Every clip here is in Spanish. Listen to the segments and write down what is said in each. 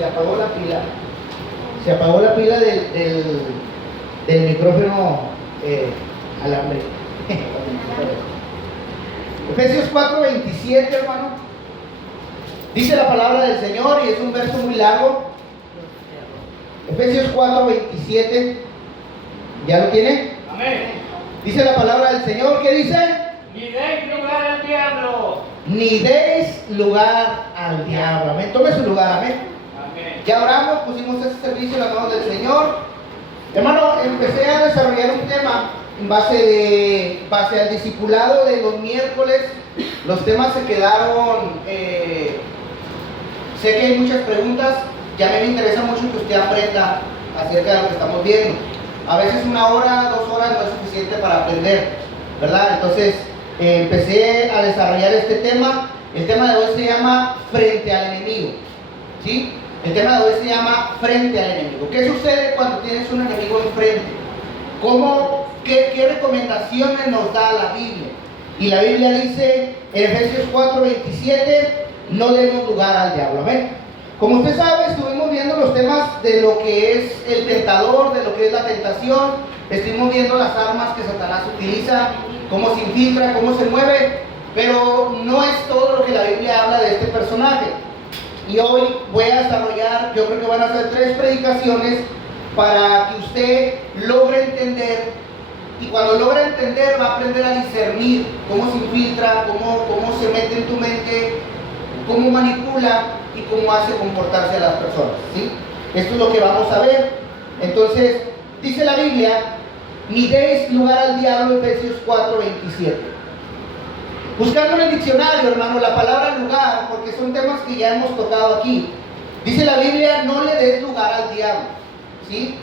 Se apagó la pila. Se apagó la pila del micrófono alambre. Efesios 4:27, hermano. Dice la palabra del Señor y es un verso muy largo. Efesios 4:27. ¿Ya lo tiene? Amén. Dice la palabra del Señor. ¿Qué dice? Ni deis lugar al diablo. Ni deis lugar al diablo. Amén. Tome su lugar. Amén. Amén. Ya oramos, pusimos este servicio en las manos del Señor. Hermano, empecé a desarrollar un tema en base al discipulado de los miércoles. Los temas se quedaron. Sé que hay muchas preguntas. Ya me interesa mucho que usted aprenda acerca de lo que estamos viendo. A veces 1 hora, 2 horas no es suficiente para aprender, ¿verdad? Entonces empecé a desarrollar este tema. El tema de hoy se llama frente al enemigo, ¿sí? El tema de hoy se llama frente al enemigo. ¿Qué sucede cuando tienes un enemigo enfrente? ¿Qué recomendaciones nos da la Biblia? Y la Biblia dice en Efesios 4:27, no demos lugar al diablo. Amén. Como usted sabe, estuvimos viendo los temas de lo que es el tentador, de lo que es la tentación. Estuvimos viendo las armas que Satanás utiliza, cómo se infiltra, cómo se mueve. Pero no es todo lo que la Biblia habla de este personaje. Y hoy voy a desarrollar, yo creo que van a ser 3 predicaciones para que usted logre entender. Y cuando logra entender, va a aprender a discernir cómo se infiltra, cómo se mete en tu mente, cómo manipula y cómo hace comportarse a las personas, ¿sí? Esto es lo que vamos a ver. Entonces, dice la Biblia, ni deis lugar al diablo, Efesios 4:27. Buscando en el diccionario, hermano, la palabra lugar, porque son temas que ya hemos tocado aquí. Dice la Biblia, no le des lugar al diablo, ¿sí?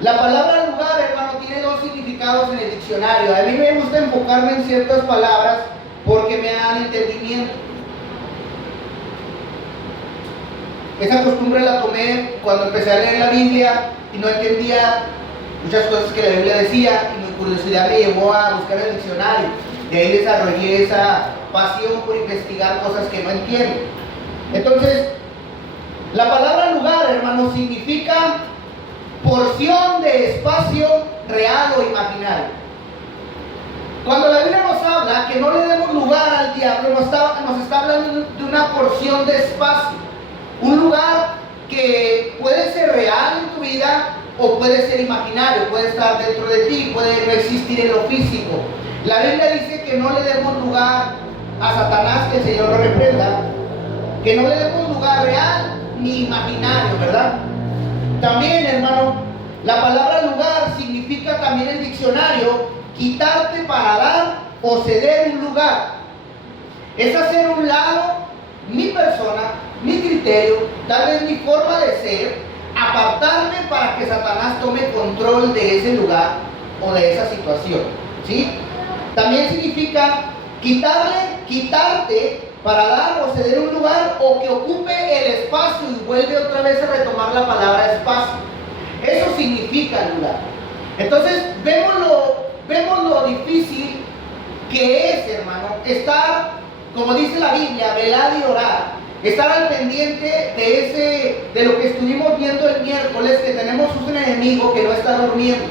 La palabra lugar, hermano, tiene 2 significados en el diccionario. A mí me gusta enfocarme en ciertas palabras porque me dan entendimiento. Esa costumbre la tomé cuando empecé a leer la Biblia y no entendía muchas cosas que la Biblia decía y mi curiosidad me llevó a buscar el diccionario. De ahí desarrollé esa pasión por investigar cosas que no entiendo. Entonces, la palabra lugar, hermano, significa porción de espacio real o imaginario. Cuando la Biblia nos habla que no le demos lugar al diablo, nos está hablando de una porción de espacio. Un lugar que puede ser real en tu vida o puede ser imaginario, puede estar dentro de ti, puede no existir en lo físico. La Biblia dice que no le demos lugar a Satanás, que el Señor lo reprenda, que no le demos lugar real ni imaginario, ¿verdad? También, hermano, la palabra lugar significa también en el diccionario quitarte para dar o ceder un lugar. Es hacer un lado mi persona, mi criterio, tal vez mi forma de ser, apartarme para que Satanás tome control de ese lugar o de esa situación, ¿sí? También significa quitarte para dar o ceder un lugar o que ocupe el espacio, y vuelve otra vez a retomar la palabra espacio. Eso significa lugar. Entonces vemos lo difícil que es, hermano, estar, como dice la Biblia, velar y orar, estar al pendiente de lo que estuvimos viendo el miércoles, que tenemos un enemigo que no está durmiendo,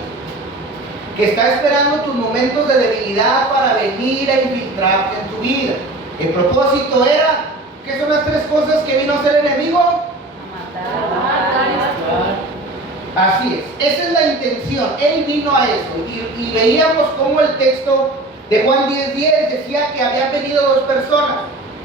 que está esperando tus momentos de debilidad para venir a infiltrarte en tu vida. El propósito era, ¿qué son las 3 cosas que vino a hacer el enemigo? A matar. Así es, esa es la intención. Él vino a eso. Y veíamos cómo el texto de Juan 10:10 decía que habían venido 2 personas.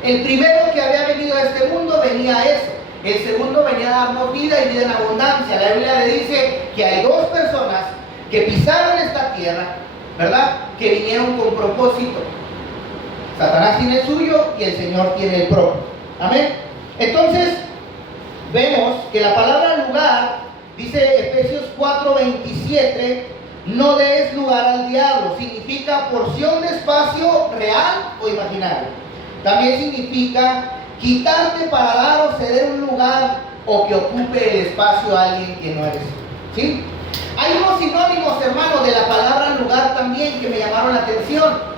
El primero que había venido a este mundo venía a eso. El segundo venía a darnos vida y vida en abundancia. La Biblia le dice que hay 2 personas que pisaron esta tierra, ¿verdad? Que vinieron con propósito. Satanás tiene el suyo y el Señor tiene el propio. Amén. Entonces, vemos que la palabra lugar, dice Efesios 4:27, no des lugar al diablo. Significa porción de espacio real o imaginario. También significa quitarte para dar o ceder un lugar o que ocupe el espacio a alguien que no eres. ¿Sí? Hay unos sinónimos, hermanos, de la palabra lugar también que me llamaron la atención.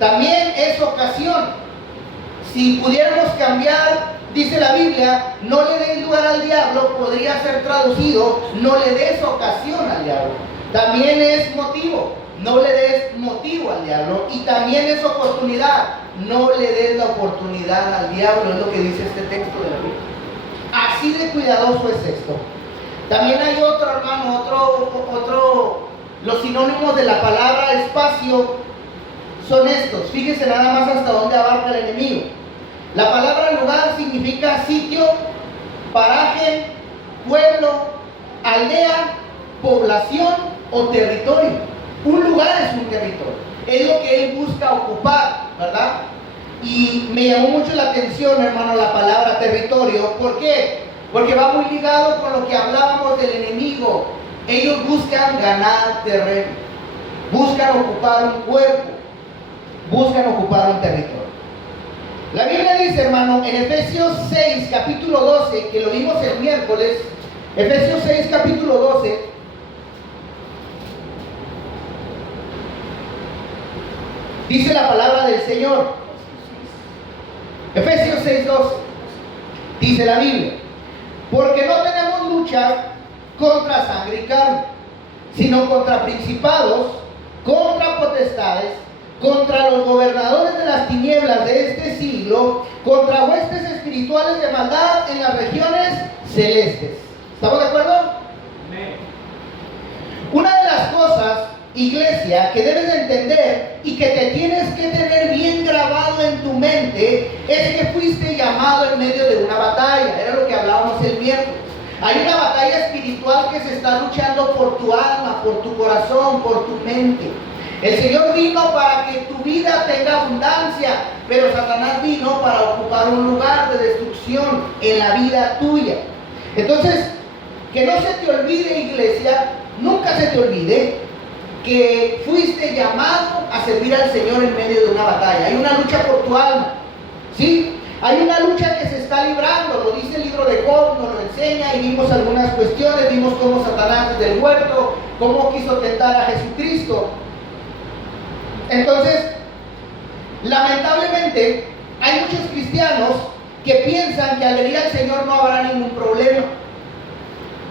También es ocasión. Si pudiéramos cambiar dice la Biblia, no le des lugar al diablo, podría ser traducido, no le des ocasión al diablo. También es motivo, no le des motivo al diablo. Y también es oportunidad, no le des la oportunidad al diablo, es lo que dice este texto de la Biblia. Así de cuidadoso es esto. También hay otro, hermano, los sinónimos de la palabra espacio son estos. Fíjese nada más hasta dónde abarca el enemigo. La palabra lugar significa sitio, paraje, pueblo, aldea, población o territorio. Un lugar es un territorio. Es lo que él busca ocupar, ¿verdad? Y me llamó mucho la atención, hermano, la palabra territorio. ¿Por qué? Porque va muy ligado con lo que hablábamos del enemigo. Ellos buscan ganar terreno, buscan ocupar un cuerpo, buscan ocupar un territorio. La Biblia dice, hermano, en Efesios 6, capítulo 12, que lo vimos el miércoles, Efesios 6, capítulo 12, dice la palabra del Señor. Efesios 6, 12, dice la Biblia, porque no tenemos lucha contra sangre y carne, sino contra principados, contra potestades, contra los gobernadores de las tinieblas de este siglo, contra huestes espirituales de maldad en las regiones celestes. ¿Estamos de acuerdo? Amén. Una de las cosas, iglesia, que debes de entender y que te tienes que tener bien grabado en tu mente es que fuiste llamado en medio de una batalla. Era lo que hablábamos el miércoles. Hay una batalla espiritual que se está luchando por tu alma, por tu corazón, por tu mente. El Señor vino para que tu vida tenga abundancia, pero Satanás vino para ocupar un lugar de destrucción en la vida tuya. Entonces, que no se te olvide, iglesia, nunca se te olvide que fuiste llamado a servir al Señor en medio de una batalla. Hay una lucha por tu alma, ¿sí? Hay una lucha que se está librando, lo dice el libro de Job, nos lo enseña y vimos algunas cuestiones, vimos cómo Satanás desde el huerto, cómo quiso tentar a Jesucristo. Entonces, lamentablemente, hay muchos cristianos que piensan que al venir al Señor no habrá ningún problema.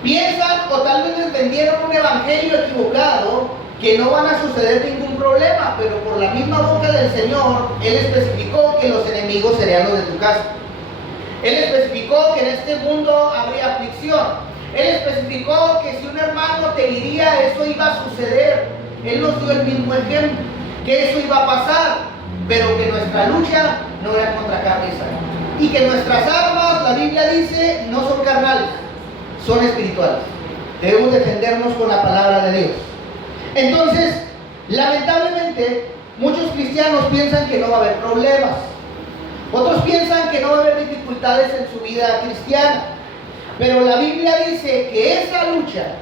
Piensan o tal vez les vendieron un evangelio equivocado que no van a suceder ningún problema, pero por la misma boca del Señor, Él especificó que los enemigos serían los de tu casa. Él especificó que en este mundo habría aflicción. Él especificó que si un hermano te iría, eso iba a suceder. Él nos dio el mismo ejemplo, que eso iba a pasar, pero que nuestra lucha no era contra carne y sangre. Y que nuestras armas, la Biblia dice, no son carnales, son espirituales. Debemos defendernos con la palabra de Dios. Entonces, lamentablemente, muchos cristianos piensan que no va a haber problemas. Otros piensan que no va a haber dificultades en su vida cristiana. Pero la Biblia dice que esa lucha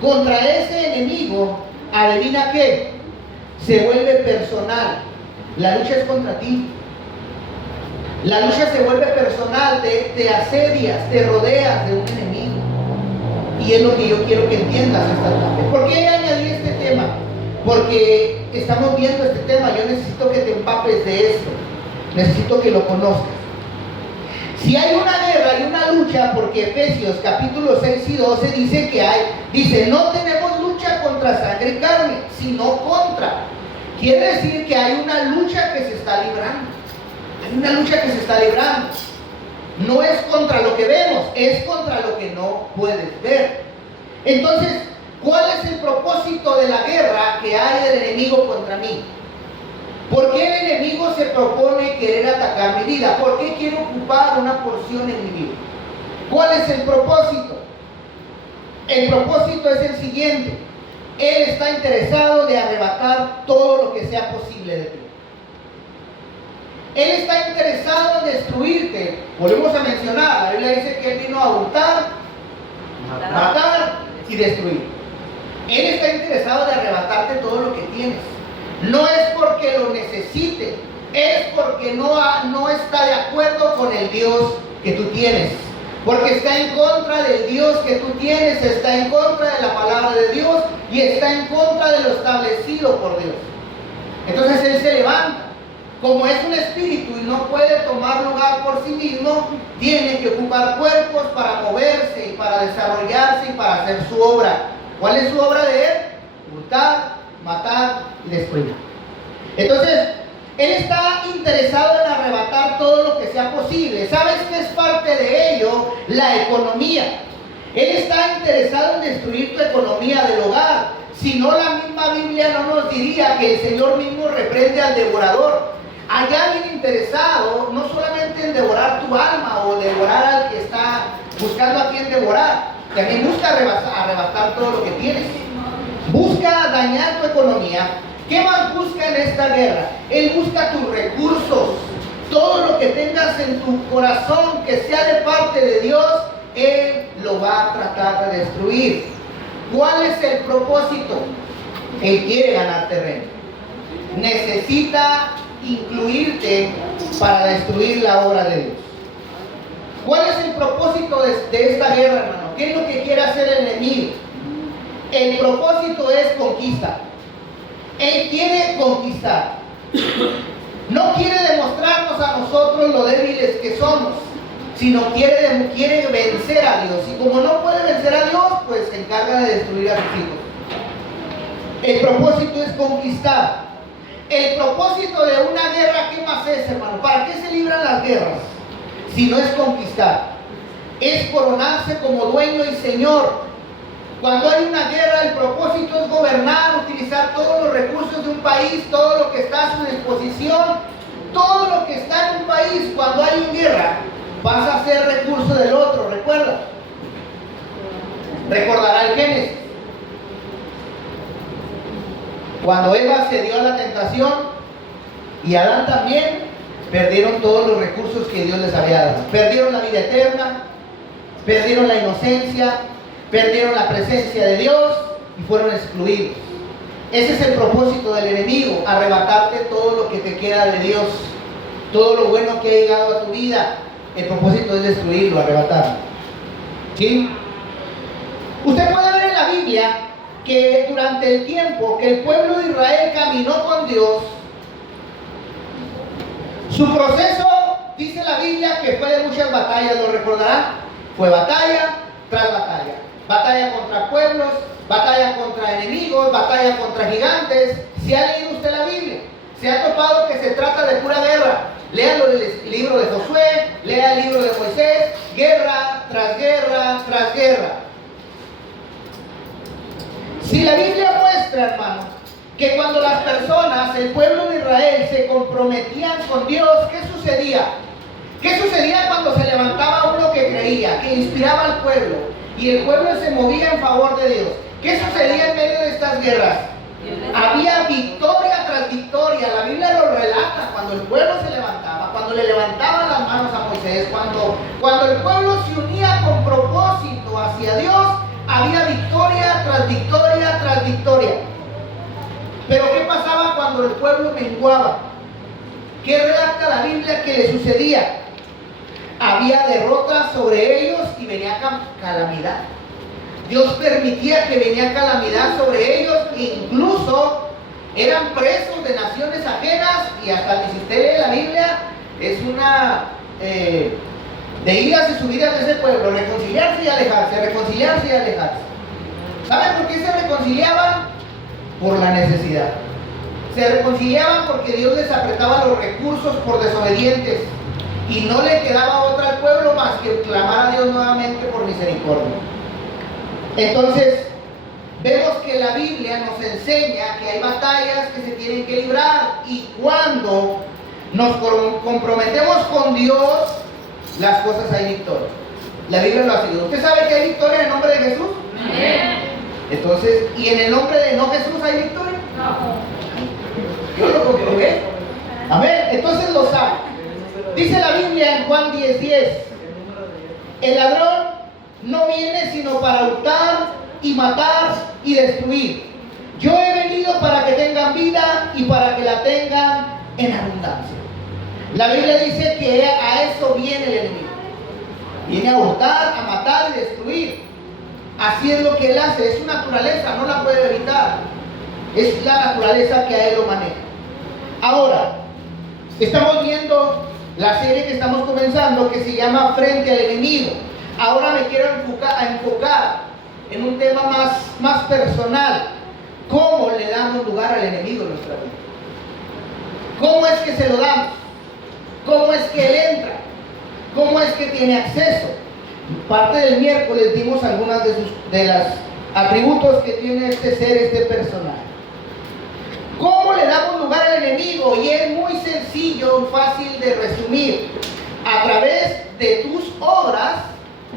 contra ese enemigo, adivina qué, se vuelve personal. La lucha es contra ti. La lucha se vuelve personal, te asedias, te rodeas de un enemigo. Y es lo que yo quiero que entiendas esta tarde. ¿Por qué añadí este tema? Porque estamos viendo este tema. Yo necesito que te empapes de esto. Necesito que lo conozcas. Si hay una guerra y una lucha, porque Efesios capítulo 6 y 12 dice que dice, no tenemos lucha contra sangre y carne, sino contra. Quiere decir que hay una lucha que se está librando. Hay una lucha que se está librando. No es contra lo que vemos, es contra lo que no puedes ver. Entonces, ¿cuál es el propósito de la guerra que hay del enemigo contra mí? ¿Por qué el enemigo se propone querer atacar mi vida? ¿Por qué quiere ocupar una porción en mi vida? ¿Cuál es el propósito? El propósito es el siguiente. Él está interesado de arrebatar todo lo que sea posible de ti. Él está interesado en destruirte. Volvemos a mencionar, la Biblia dice que Él vino a hurtar, matar y destruir. Él está interesado de arrebatarte todo lo que tienes. No es porque lo necesite, es porque no está de acuerdo con el Dios que tú tienes. Porque está en contra del Dios que tú tienes, está en contra de la palabra de Dios y está en contra de lo establecido por Dios. Entonces Él se levanta como es un espíritu y no puede tomar lugar por sí mismo, tiene que ocupar cuerpos para moverse y para desarrollarse y para hacer su obra. ¿Cuál es su obra de él? Hurtar, matar y destruir. Entonces, él está interesado en arrebatar todo lo que sea posible. ¿Sabes qué es parte de ello? La economía. Él está interesado en destruir tu economía del hogar. Si no, la misma Biblia no nos diría que el Señor mismo reprende al devorador. Hay alguien interesado no solamente en devorar tu alma o devorar al que está buscando a quien devorar, también busca arrebatar todo lo que tienes. Busca dañar tu economía. ¿Qué más busca en esta guerra? Él busca tus recursos. Todo lo que tengas en tu corazón que sea de parte de Dios, Él lo va a tratar de destruir. ¿Cuál es el propósito? Él quiere ganar terreno. Necesita incluirte para destruir la obra de Dios. ¿Cuál es el propósito de esta guerra, hermano? ¿Qué es lo que quiere hacer el enemigo? El propósito es conquista. Él quiere conquistar. No quiere demostrarnos a nosotros lo débiles que somos, sino quiere vencer a Dios. Y como no puede vencer a Dios, pues se encarga de destruir a sus hijos. El propósito es conquistar. El propósito de una guerra, ¿qué más es, hermano? ¿Para qué se libran las guerras? Si no es conquistar. Es coronarse como dueño y señor. Cuando hay una guerra, el propósito es gobernar, utilizar todos los recursos de un país, todo lo que está a su disposición, todo lo que está en un país. Cuando hay una guerra, pasa a ser recurso del otro. ¿Recuerda? Recordará el Génesis. Cuando Eva se dio a la tentación y Adán también, perdieron todos los recursos que Dios les había dado. Perdieron la vida eterna, perdieron la inocencia, perdieron la presencia de Dios y fueron excluidos. Ese es el propósito del enemigo, arrebatarte todo lo que te queda de Dios, todo lo bueno que ha llegado a tu vida. El propósito es destruirlo, arrebatarlo. ¿Sí? Usted puede ver en la Biblia que durante el tiempo que el pueblo de Israel caminó con Dios, su proceso, dice la Biblia, que fue de muchas batallas, ¿lo recordarán? Fue batalla tras batalla. Batalla contra pueblos, batalla contra enemigos, batalla contra gigantes. Si ha leído usted la Biblia, se ha topado que se trata de pura guerra. Lea el libro de Josué, lea el libro de Moisés, guerra tras guerra tras guerra. Si la Biblia muestra, hermano, que cuando las personas, el pueblo de Israel, se comprometían con Dios, ¿qué sucedía? ¿Qué sucedía cuando se levantaba uno que creía, que inspiraba al pueblo, y el pueblo se movía en favor de Dios? ¿Qué sucedía en medio de estas guerras? Había victoria tras victoria. La Biblia lo relata cuando el pueblo se levantaba, cuando le levantaban las manos a Moisés, cuando el pueblo se unía con propósito hacia Dios, había victoria tras victoria tras victoria. Pero ¿qué pasaba cuando el pueblo menguaba? ¿Qué relata la Biblia que le sucedía? Había derrotas sobre ellos y venía calamidad. Dios permitía que venía calamidad sobre ellos, e incluso eran presos de naciones ajenas. Y hasta que si usted lee la Biblia, es una de idas y subidas de ese pueblo, reconciliarse y alejarse, reconciliarse y alejarse. ¿Saben por qué se reconciliaban? Por la necesidad. Se reconciliaban porque Dios les apretaba los recursos por desobedientes y no le quedaba otra al pueblo más que clamar a Dios nuevamente por misericordia. Entonces, vemos que la Biblia nos enseña que hay batallas que se tienen que librar, y cuando nos comprometemos con Dios, las cosas hay victoria. La Biblia lo ha seguido. ¿Usted sabe que hay victoria en el nombre de Jesús? Amén. Entonces, ¿y en el nombre de no Jesús hay victoria? No. Yo lo comprobé. Amén. Entonces lo sabe. Dice la Biblia en Juan 10:10: el ladrón no viene sino para hurtar y matar y destruir. Yo he venido para que tengan vida y para que la tengan en abundancia. La Biblia dice que a eso viene el enemigo. Viene a hurtar, a matar y destruir. Así es lo que él hace. Es su naturaleza, no la puede evitar. Es la naturaleza que a él lo maneja. Ahora, Estamos viendo la serie que estamos comenzando que se llama Frente al Enemigo. Ahora me quiero enfocar en un tema más personal. ¿Cómo le damos lugar al enemigo en nuestra vida? ¿Cómo es que se lo damos? ¿Cómo es que él entra? ¿Cómo es que tiene acceso? Parte del miércoles vimos algunas de los atributos que tiene este ser, este personaje. ¿Cómo le damos lugar al enemigo? Y es muy sencillo, fácil de resumir. A través de tus obras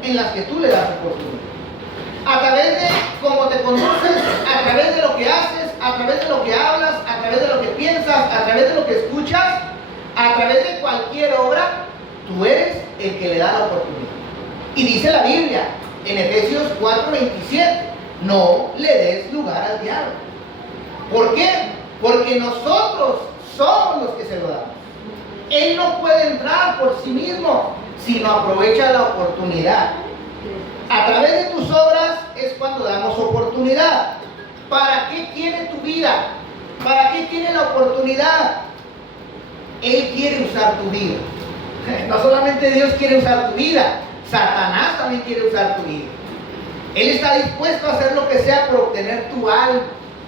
en las que tú le das oportunidad. A través de cómo te conduces, a través de lo que haces, a través de lo que hablas, a través de lo que piensas, a través de lo que escuchas, a través de cualquier obra, tú eres el que le da la oportunidad. Y dice la Biblia en Efesios 4:27, no le des lugar al diablo. ¿Por qué? Porque nosotros somos los que se lo damos. Él no puede entrar por sí mismo, sino aprovecha la oportunidad. A través de tus obras es cuando damos oportunidad. ¿Para qué quiere tu vida? ¿Para qué quiere la oportunidad? Él quiere usar tu vida. No solamente Dios quiere usar tu vida, Satanás también quiere usar tu vida. Él está dispuesto a hacer lo que sea por obtener tu alma,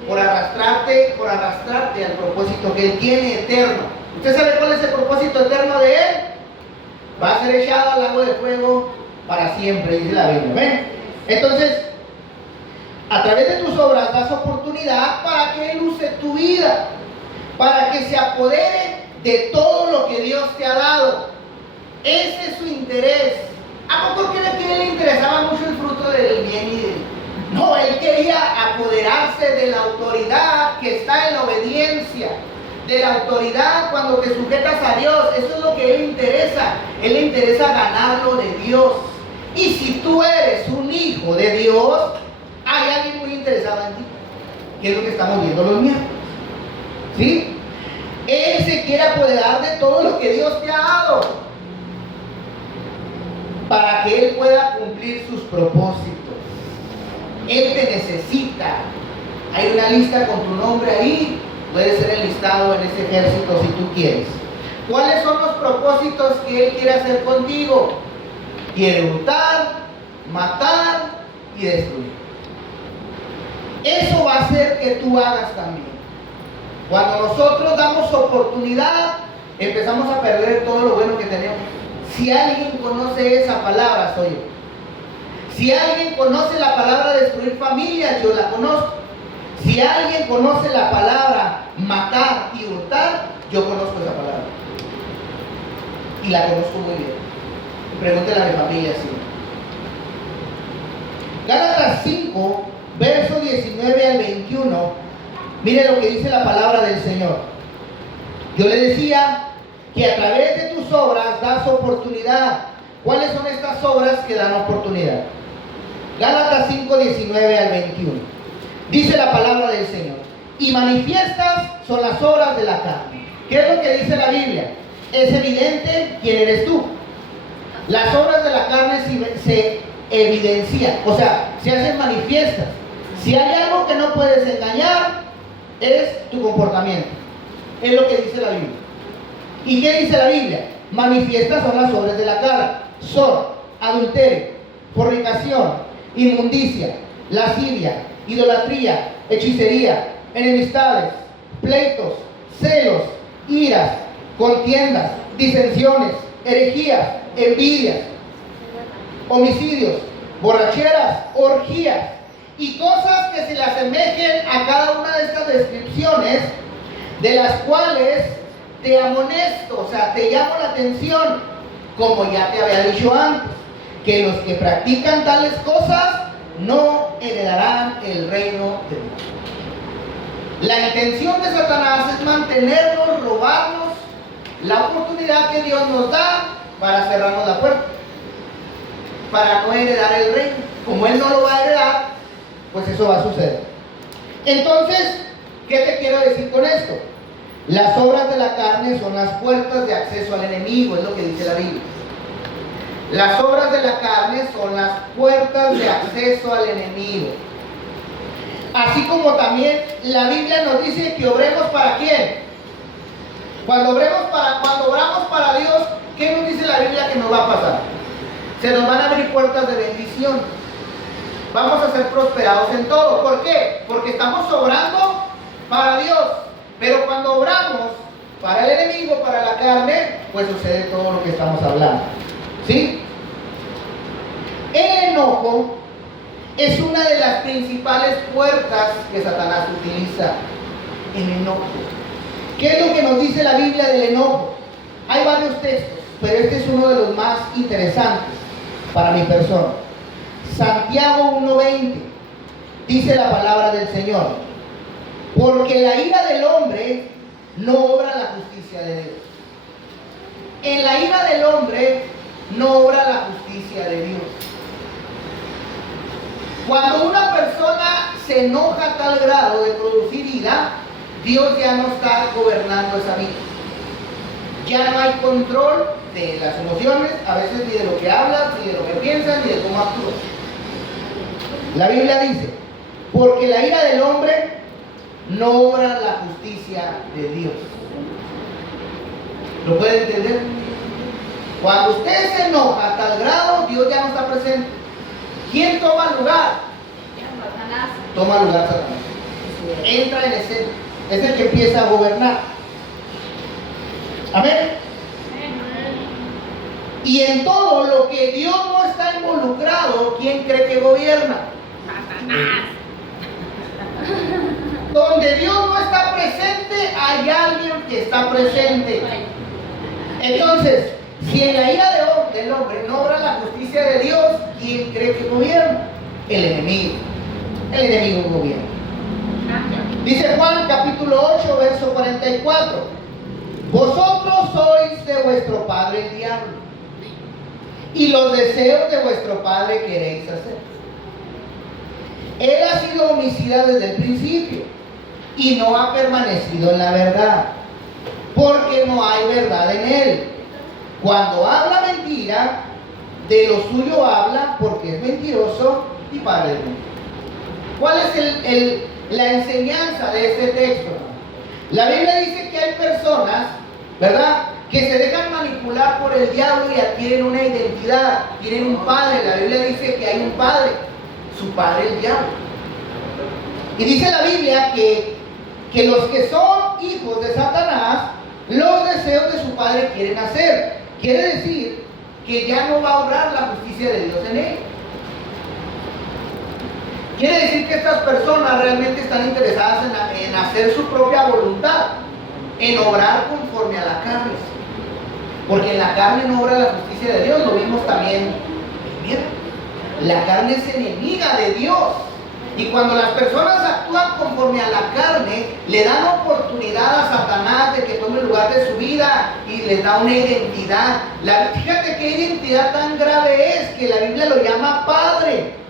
por arrastrarte al propósito que Él tiene eterno. ¿Usted sabe cuál es el propósito eterno de Él? Va a ser echado al lago de fuego para siempre, dice la Biblia. ¿Ven? Entonces, a través de tus obras das oportunidad para que Él use tu vida, para que se apodere de todo lo que Dios te ha dado. Ese es su interés. ¿A poco creen que a Él le interesaba mucho el fruto del bien y del... No, Él quería apoderarse de la autoridad que está en la obediencia, de la autoridad cuando te sujetas a Dios. Eso es lo que a Él le interesa. Él le interesa ganarlo de Dios. Y si tú eres un hijo de Dios, hay alguien muy interesado en ti, que es lo que estamos viendo los miércoles. ¿Sí? Él se quiere apoderar de todo lo que Dios te ha dado, para que Él pueda cumplir sus propósitos. Él te necesita. Hay una lista con tu nombre ahí. Puede ser enlistado en ese ejército si tú quieres. ¿Cuáles son los propósitos que Él quiere hacer contigo? Quiere hurtar, matar y destruir. Eso va a hacer que tú hagas también. Cuando nosotros damos oportunidad, empezamos a perder todo lo bueno que tenemos. Si alguien conoce esa palabra, soy yo. Si alguien conoce la palabra destruir familias, yo la conozco. Si alguien conoce la palabra matar y hurtar, yo conozco esa palabra. Y la conozco muy bien. Pregúntele a mi familia, sí. Gálatas 5, verso 19 al 21. Mire lo que dice la palabra del Señor. Yo le decía que a través de tus obras das oportunidad. ¿Cuáles son estas obras que dan oportunidad? Gálatas 5, 19 al 21. Dice la palabra del Señor. Y manifiestas son las obras de la carne. ¿Qué es lo que dice la Biblia? Es evidente quién eres tú. Las obras de la carne se evidencian, o sea, se hacen manifiestas. Si hay algo que no puedes engañar, es tu comportamiento. Es lo que dice la Biblia. ¿Y qué dice la Biblia? Manifiestas son las obras de la carne. Son adulterio, fornicación, inmundicia, lascivia, idolatría, hechicería, enemistades, pleitos, celos, iras, contiendas, disensiones, herejías, envidias, homicidios, borracheras, orgías y cosas que se le asemejen a cada una de estas descripciones, de las cuales te amonesto, o sea, te llamo la atención, como ya te había dicho antes, que los que practican tales cosas no heredarán el reino de Dios. La intención de Satanás es mantenernos, robarnos la oportunidad que Dios nos da para cerrarnos la puerta, para no heredar el reino. Como Él no lo va a heredar, pues eso va a suceder. Entonces, ¿qué te quiero decir con esto? Las obras de la carne son las puertas de acceso al enemigo, es lo que dice la Biblia. Las obras de la carne son las puertas de acceso al enemigo. Así como también la Biblia nos dice que obremos ¿para quién? Cuando oramos para Dios, ¿qué nos dice la Biblia que nos va a pasar? Se nos van a abrir puertas de bendición. Vamos a ser prosperados en todo. ¿Por qué? Porque estamos obrando para Dios. Pero cuando obramos para el enemigo, para la carne, pues sucede todo lo que estamos hablando. ¿Sí? El enojo es una de las principales puertas que Satanás utiliza. El enojo. ¿Qué es lo que nos dice la Biblia del enojo? Hay varios textos, pero este es uno de los más interesantes para mi persona. Santiago 1:20 dice la palabra del Señor: porque la ira del hombre no obra la justicia de Dios. En la ira del hombre no obra la justicia de Dios. Cuando una persona se enoja a tal grado de producir ira, Dios ya no está gobernando esa vida. Ya no hay control de las emociones, a veces ni de lo que hablas, ni de lo que piensas, ni de cómo actúas. La Biblia dice: porque la ira del hombre no obra la justicia de Dios. ¿Lo pueden entender? Cuando usted se enoja a tal grado, Dios ya no está presente. ¿Quién toma lugar? Satanás. Toma lugar Satanás. Entra en escena. Es el que empieza a gobernar. Amén. Y en todo lo que Dios no está involucrado, ¿quién cree que gobierna? Satanás. Donde Dios no está presente, hay alguien que está presente. Entonces, si en la ira del hombre no obra la justicia de Dios, ¿quién cree que gobierna? El enemigo. El enemigo gobierna. Dice Juan capítulo 8, verso 44: vosotros sois de vuestro padre el diablo, y los deseos de vuestro padre queréis hacer. Él ha sido homicida desde el principio y no ha permanecido en la verdad, porque no hay verdad en él. Cuando habla mentira, de lo suyo habla, porque es mentiroso y padre de mentira. ¿Cuál es la enseñanza de este texto? La Biblia dice que hay personas, ¿verdad?, que se dejan manipular por el diablo y adquieren una identidad, tienen un padre. La Biblia dice que hay un padre, su padre el diablo. Y dice la Biblia que los que son hijos de Satanás, los deseos de su padre quieren hacer. Quiere decir que ya no va a obrar la justicia de Dios en él. Quiere decir que estas personas realmente están interesadas en hacer su propia voluntad, en obrar conforme a la carne. Porque en la carne no obra la justicia de Dios, lo vimos también el viernes. La carne es enemiga de Dios. Y cuando las personas actúan conforme a la carne, le dan oportunidad a Satanás de que tome lugar de su vida y les da una identidad. Fíjate qué identidad tan grave es que la Biblia lo llama Padre.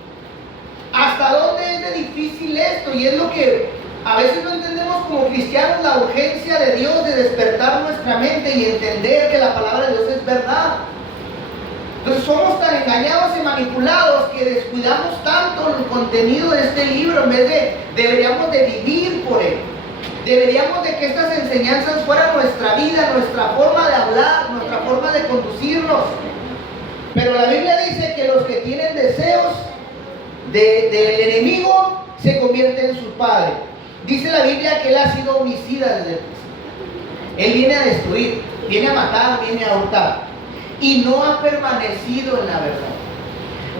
¿Hasta dónde es de difícil esto? Y es lo que a veces no entendemos como cristianos, la urgencia de Dios de despertar nuestra mente y entender que la palabra de Dios es verdad. Entonces somos tan engañados y manipulados que descuidamos tanto el contenido de este libro en vez de deberíamos de vivir por él. Deberíamos de que estas enseñanzas fueran nuestra vida, nuestra forma de hablar, nuestra forma de conducirnos. Pero la Biblia dice que los que tienen deseos del enemigo se convierten en su padre. Dice la Biblia que él ha sido homicida desde el principio. Él viene a destruir, viene a matar, viene a hurtar. Y no ha permanecido en la verdad.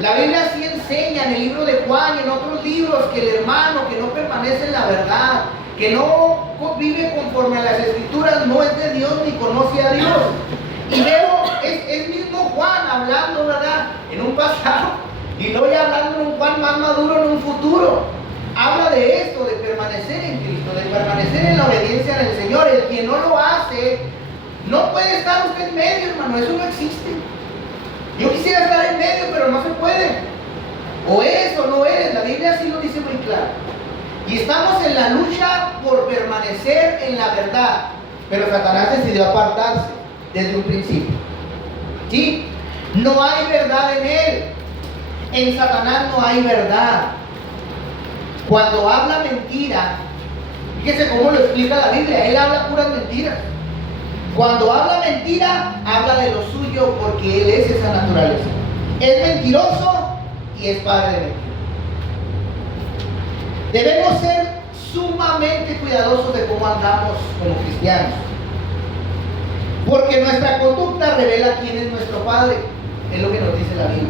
La Biblia sí enseña en el libro de Juan y en otros libros que el hermano que no permanece en la verdad, que no vive conforme a las escrituras, no es de Dios ni conoce a Dios. Y veo, es mismo Juan hablando, ¿verdad?, en un pasado, y luego ya hablando en un Juan más maduro en un futuro. Habla de esto, de permanecer en Cristo, de permanecer en la obediencia del Señor. El que no lo hace, no puede estar usted en medio, hermano, eso no existe. Yo quisiera estar en medio, pero no se puede. O eres o no eres, la Biblia sí lo dice muy claro. Y estamos en la lucha por permanecer en la verdad. Pero Satanás decidió apartarse desde un principio. ¿Sí? No hay verdad en él. En Satanás no hay verdad. Cuando habla mentira, fíjese cómo lo explica la Biblia, él habla puras mentiras. Cuando habla mentira, habla de lo suyo porque él es esa naturaleza. Es mentiroso y es padre de mentira. Debemos ser sumamente cuidadosos de cómo andamos como cristianos, porque nuestra conducta revela quién es nuestro Padre. Es lo que nos dice la Biblia.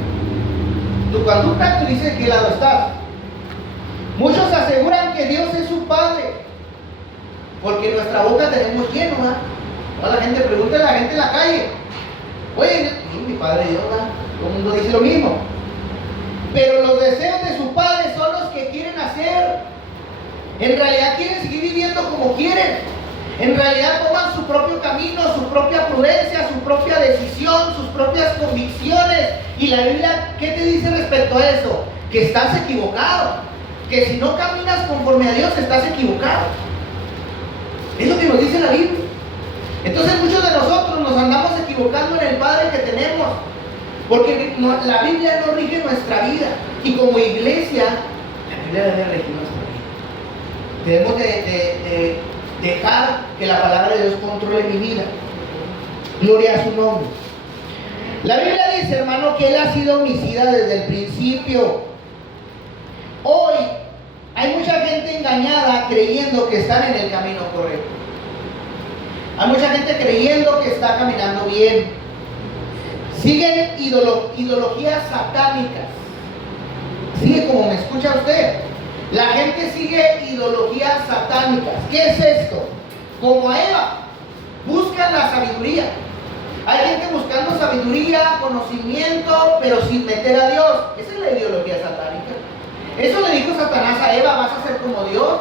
Tu conducta te dice en qué lado estás. Muchos aseguran que Dios es su Padre, porque nuestra boca tenemos lleno, ¿verdad? Toda la gente pregunta a la gente en la calle: oye, mi Padre Dios, ¿verdad? Todo el mundo dice lo mismo. Pero los deseos de su Padre son los que quieren hacer. En realidad quieren seguir viviendo como quieren. En realidad toman su propio camino, su propia prudencia, su propia decisión, sus propias convicciones. Y la Biblia, ¿qué te dice respecto a eso? Que estás equivocado. Que si no caminas conforme a Dios, estás equivocado. Es lo que nos dice la Biblia. Entonces muchos de nosotros nos andamos equivocando en el Padre que tenemos, porque la Biblia no rige nuestra vida. Y como iglesia, la Biblia debe regir nuestra vida. Debemos de dejar que la palabra de Dios controle mi vida. Gloria a su nombre. La Biblia dice, hermano, que Él ha sido homicida desde el principio. Hoy hay mucha gente engañada creyendo que están en el camino correcto. Hay mucha gente creyendo que está caminando bien. Siguen ideologías satánicas. Sigue como me escucha usted. La gente sigue ideologías satánicas. ¿Qué es esto? Como a Eva, buscan la sabiduría. Hay gente buscando sabiduría, conocimiento, pero sin meter a Dios. Esa es la ideología satánica. Eso le dijo Satanás a Eva: vas a ser como Dios.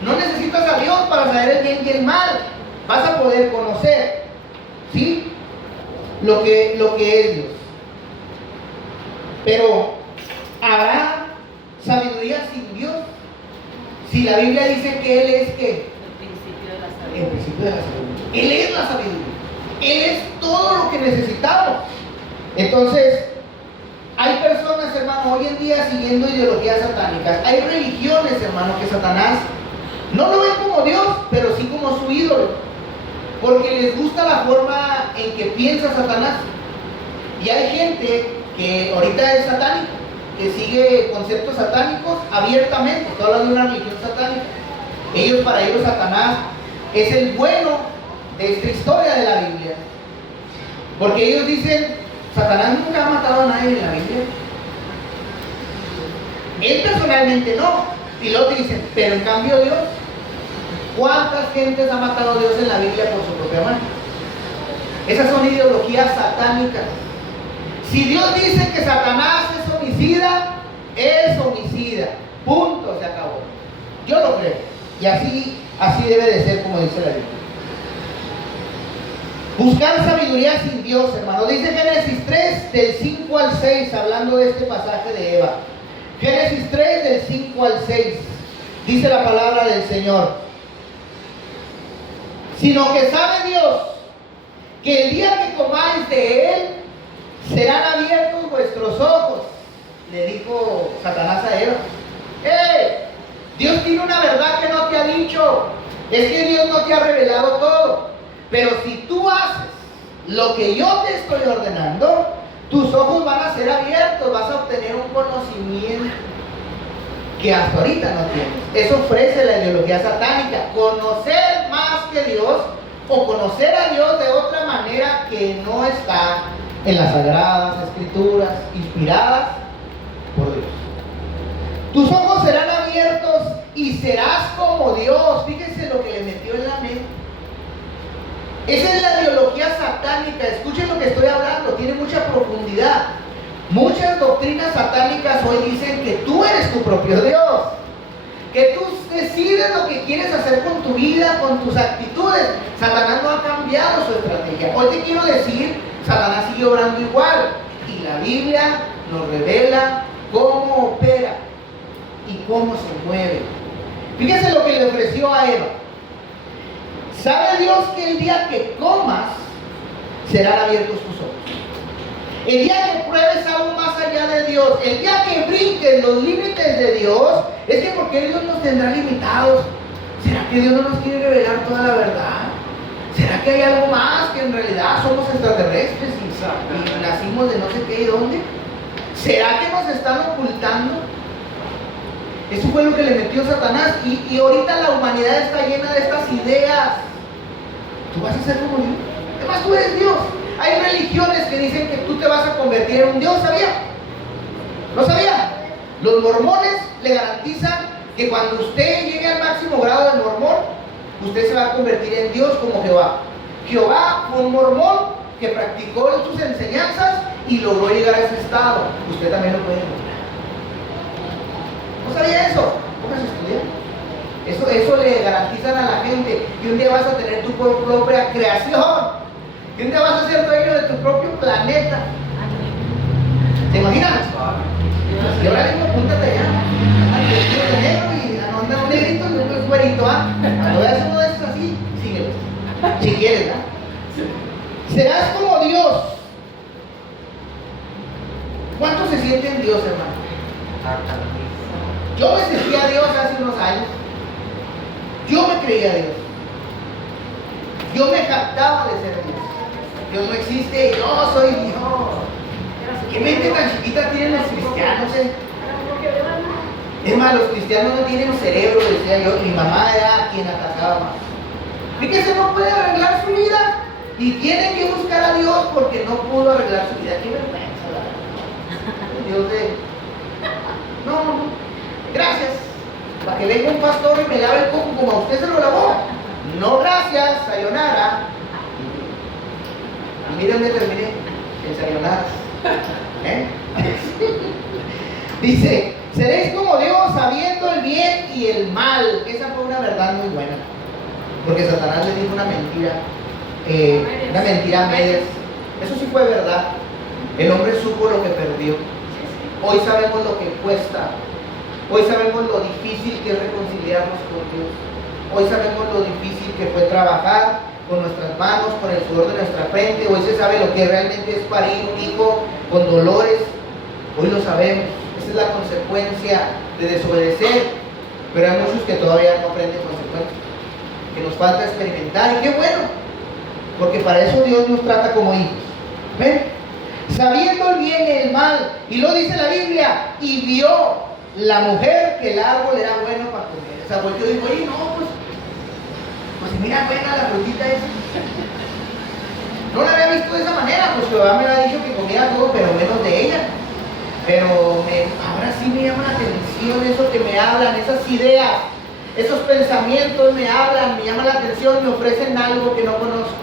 No necesitas a Dios para saber el bien y el mal. Vas a poder conocer, ¿sí?, lo que es Dios. Pero ¿habrá sabiduría sin Dios? Si la Biblia dice que Él es ¿qué? El principio de la sabiduría. Él es la sabiduría. Él es todo lo que necesitamos. Entonces, hay personas, hermano, hoy en día siguiendo ideologías satánicas. Hay religiones, hermano, que Satanás no lo ven como Dios, pero sí como su ídolo, porque les gusta la forma en que piensa Satanás. Y hay gente que ahorita es satánica, que sigue conceptos satánicos abiertamente. Estoy hablando de una religión satánica. Para ellos Satanás es el bueno de esta historia de la Biblia, porque ellos dicen: Satanás nunca ha matado a nadie en la Biblia. Él personalmente no. Y luego te dicen: pero en cambio Dios. ¿Cuántas gentes ha matado Dios en la Biblia por su propia mano? Esas son ideologías satánicas. Si Dios dice que Satanás es homicida, es homicida. Punto, se acabó. Yo lo creo. Y así debe de ser, como dice la Biblia. Buscar sabiduría sin Dios, hermano. Dice Génesis 3, del 5 al 6, hablando de este pasaje de Eva. Génesis 3, del 5 al 6. Dice la palabra del Señor: sino que sabe Dios que el día que comáis de él, serán abiertos vuestros ojos. Le dijo Satanás a Eva: Dios tiene una verdad que no te ha dicho. Es que Dios no te ha revelado todo. Pero si tú haces lo que yo te estoy ordenando, tus ojos van a ser abiertos, vas a obtener un conocimiento que hasta ahorita no tienes. Eso ofrece la ideología satánica: conocer más que Dios, o conocer a Dios de otra manera que no está en las sagradas escrituras inspiradas por Dios. Tus ojos serán abiertos y serás como Dios. Fíjense lo que le metió en la mente. Esa es la ideología satánica. Escuchen lo que estoy hablando, tiene mucha profundidad. Muchas doctrinas satánicas hoy dicen que tú eres tu propio Dios, que tú decides lo que quieres hacer con tu vida, con tus actitudes. Satanás no ha cambiado su estrategia. Hoy te quiero decir, Satanás sigue obrando igual, y la Biblia nos revela cómo opera y cómo se mueve. Fíjense lo que le ofreció a Eva. ¿Sabe Dios que el día que comas serán abiertos tus ojos? El día que pruebes algo más allá de Dios, el día que brinques los límites de Dios, es que ¿por qué Dios nos tendrá limitados? ¿Será que Dios no nos quiere revelar toda la verdad? ¿Será que hay algo más, que en realidad somos extraterrestres y nacimos de no sé qué y dónde? ¿Será que nos están ocultando? Eso fue lo que le metió Satanás, y ahorita la humanidad está llena de estas ideas. Tú vas a ser como Dios. Además, tú eres Dios. Hay religiones que dicen que tú te vas a convertir en un Dios, ¿sabía? ¿No sabía? Los mormones le garantizan que cuando usted llegue al máximo grado de mormón, usted se va a convertir en Dios como Jehová. Jehová fue un mormón que practicó sus enseñanzas y logró llegar a ese estado. Usted también lo puede lograr. ¿No sabía eso? Póngase a estudiar. Eso le garantizan a la gente, que un día vas a tener tu propia creación, que un día vas a ser dueño de tu propio planeta. ¿Te imaginas? Y ahora digo, apúntate allá al vestido de negro y anda un negrito y un güerito, Cuando veas uno de esos así, síguelo. Si quieres, Serás como Dios. ¿Cuántos se sienten Dios, hermano? Yo me sentía Dios hace unos años. Yo me creía Dios. Yo me jactaba de ser Dios. Dios no existe, yo soy Dios. ¿Qué mente tan chiquita tienen los cristianos? Es más, los cristianos no tienen cerebro, decía yo, y mi mamá era quien atacaba más. Fíjese, no puede arreglar su vida y tiene que buscar a Dios porque no pudo arreglar su vida. Qué vergüenza, ¿verdad? Dios de... No, gracias. Para que venga un pastor y me lave el coco como a usted se lo lavó. No, gracias, sayonara. Y miren, me terminé en sayonara. Dice, seréis como Dios sabiendo el bien y el mal. Esa fue una verdad muy buena, porque Satanás le dijo una mentira a medias. Eso sí fue verdad. El hombre supo lo que perdió. Hoy sabemos lo que cuesta. Hoy sabemos lo difícil que es reconciliarnos con Dios. Hoy sabemos lo difícil que fue trabajar con nuestras manos, con el sudor de nuestra frente. Hoy se sabe lo que realmente es parir un hijo con dolores. Hoy lo sabemos. Esa es la consecuencia de desobedecer. Pero hay muchos que todavía no aprenden consecuencias, que nos falta experimentar. Y qué bueno, porque para eso Dios nos trata como hijos. ¿Ven? Sabiendo el bien y el mal. Y lo dice la Biblia. Y vio la mujer que el árbol era bueno para comer. O sea, volteó y dijo, oye, no, pues mira, buena la frutita esa. No la había visto de esa manera, pues Jehová me había dicho que comía todo, pero menos de ella. Pero ahora sí me llama la atención eso que me hablan, esas ideas, esos pensamientos me hablan, me llaman la atención, me ofrecen algo que no conozco,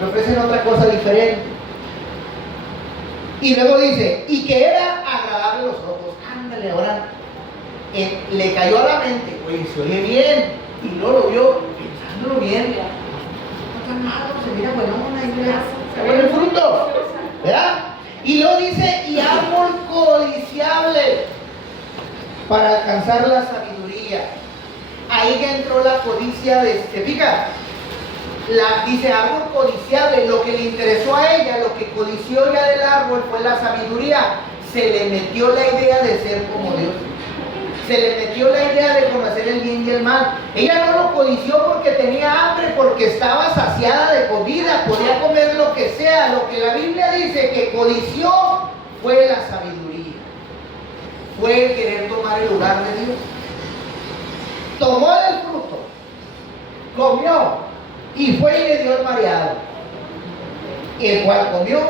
me ofrecen otra cosa diferente. Y luego dice, y que era agradable a los ojos. Ándale, ahora le cayó a la mente, oye, se oye bien, y no lo vio, pensándolo bien, no tan malo, se mira buenona, y mira, se vuelve el fruto, ¿verdad? Y luego dice, y árbol codiciable para alcanzar la sabiduría. Ahí ya entró la codicia de fíjate, dice árbol codiciable, lo que le interesó a ella, lo que codició ya del árbol fue la sabiduría. Se le metió la idea de ser como Dios. Se le metió la idea de conocer el bien y el mal. Ella no lo codició porque tenía hambre, porque estaba saciada de comida, podía comer lo que sea. Lo que la Biblia dice que codició fue la sabiduría. Fue el querer tomar el lugar de Dios. Tomó del fruto, comió, y fue y le dio el mareado, el cual comió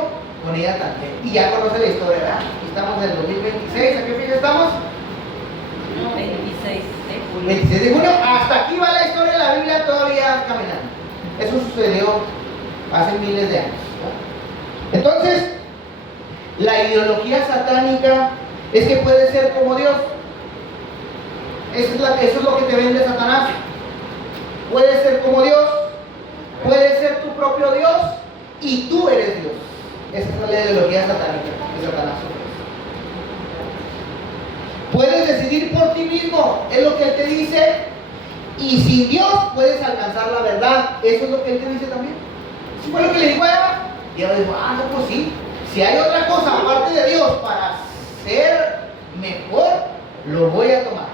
con ella también. Y ya conoce la historia, ¿verdad? Estamos en el 2026, ¿a qué fecha estamos? 26 de junio. Hasta aquí va la historia de la Biblia todavía caminando. Eso sucedió hace miles de años, ¿no? Entonces, la ideología satánica es que puedes ser como Dios. Eso es lo que te vende Satanás. Puedes ser como Dios, puedes ser tu propio Dios y tú eres Dios. Esa es la ideología satánica de Satanás. Puedes decidir por ti mismo, es lo que Él te dice, y sin Dios puedes alcanzar la verdad. Eso es lo que Él te dice también. Eso fue lo que le dijo a Eva. Y Eva dijo, no, pues sí, si hay otra cosa aparte de Dios para ser mejor, lo voy a tomar.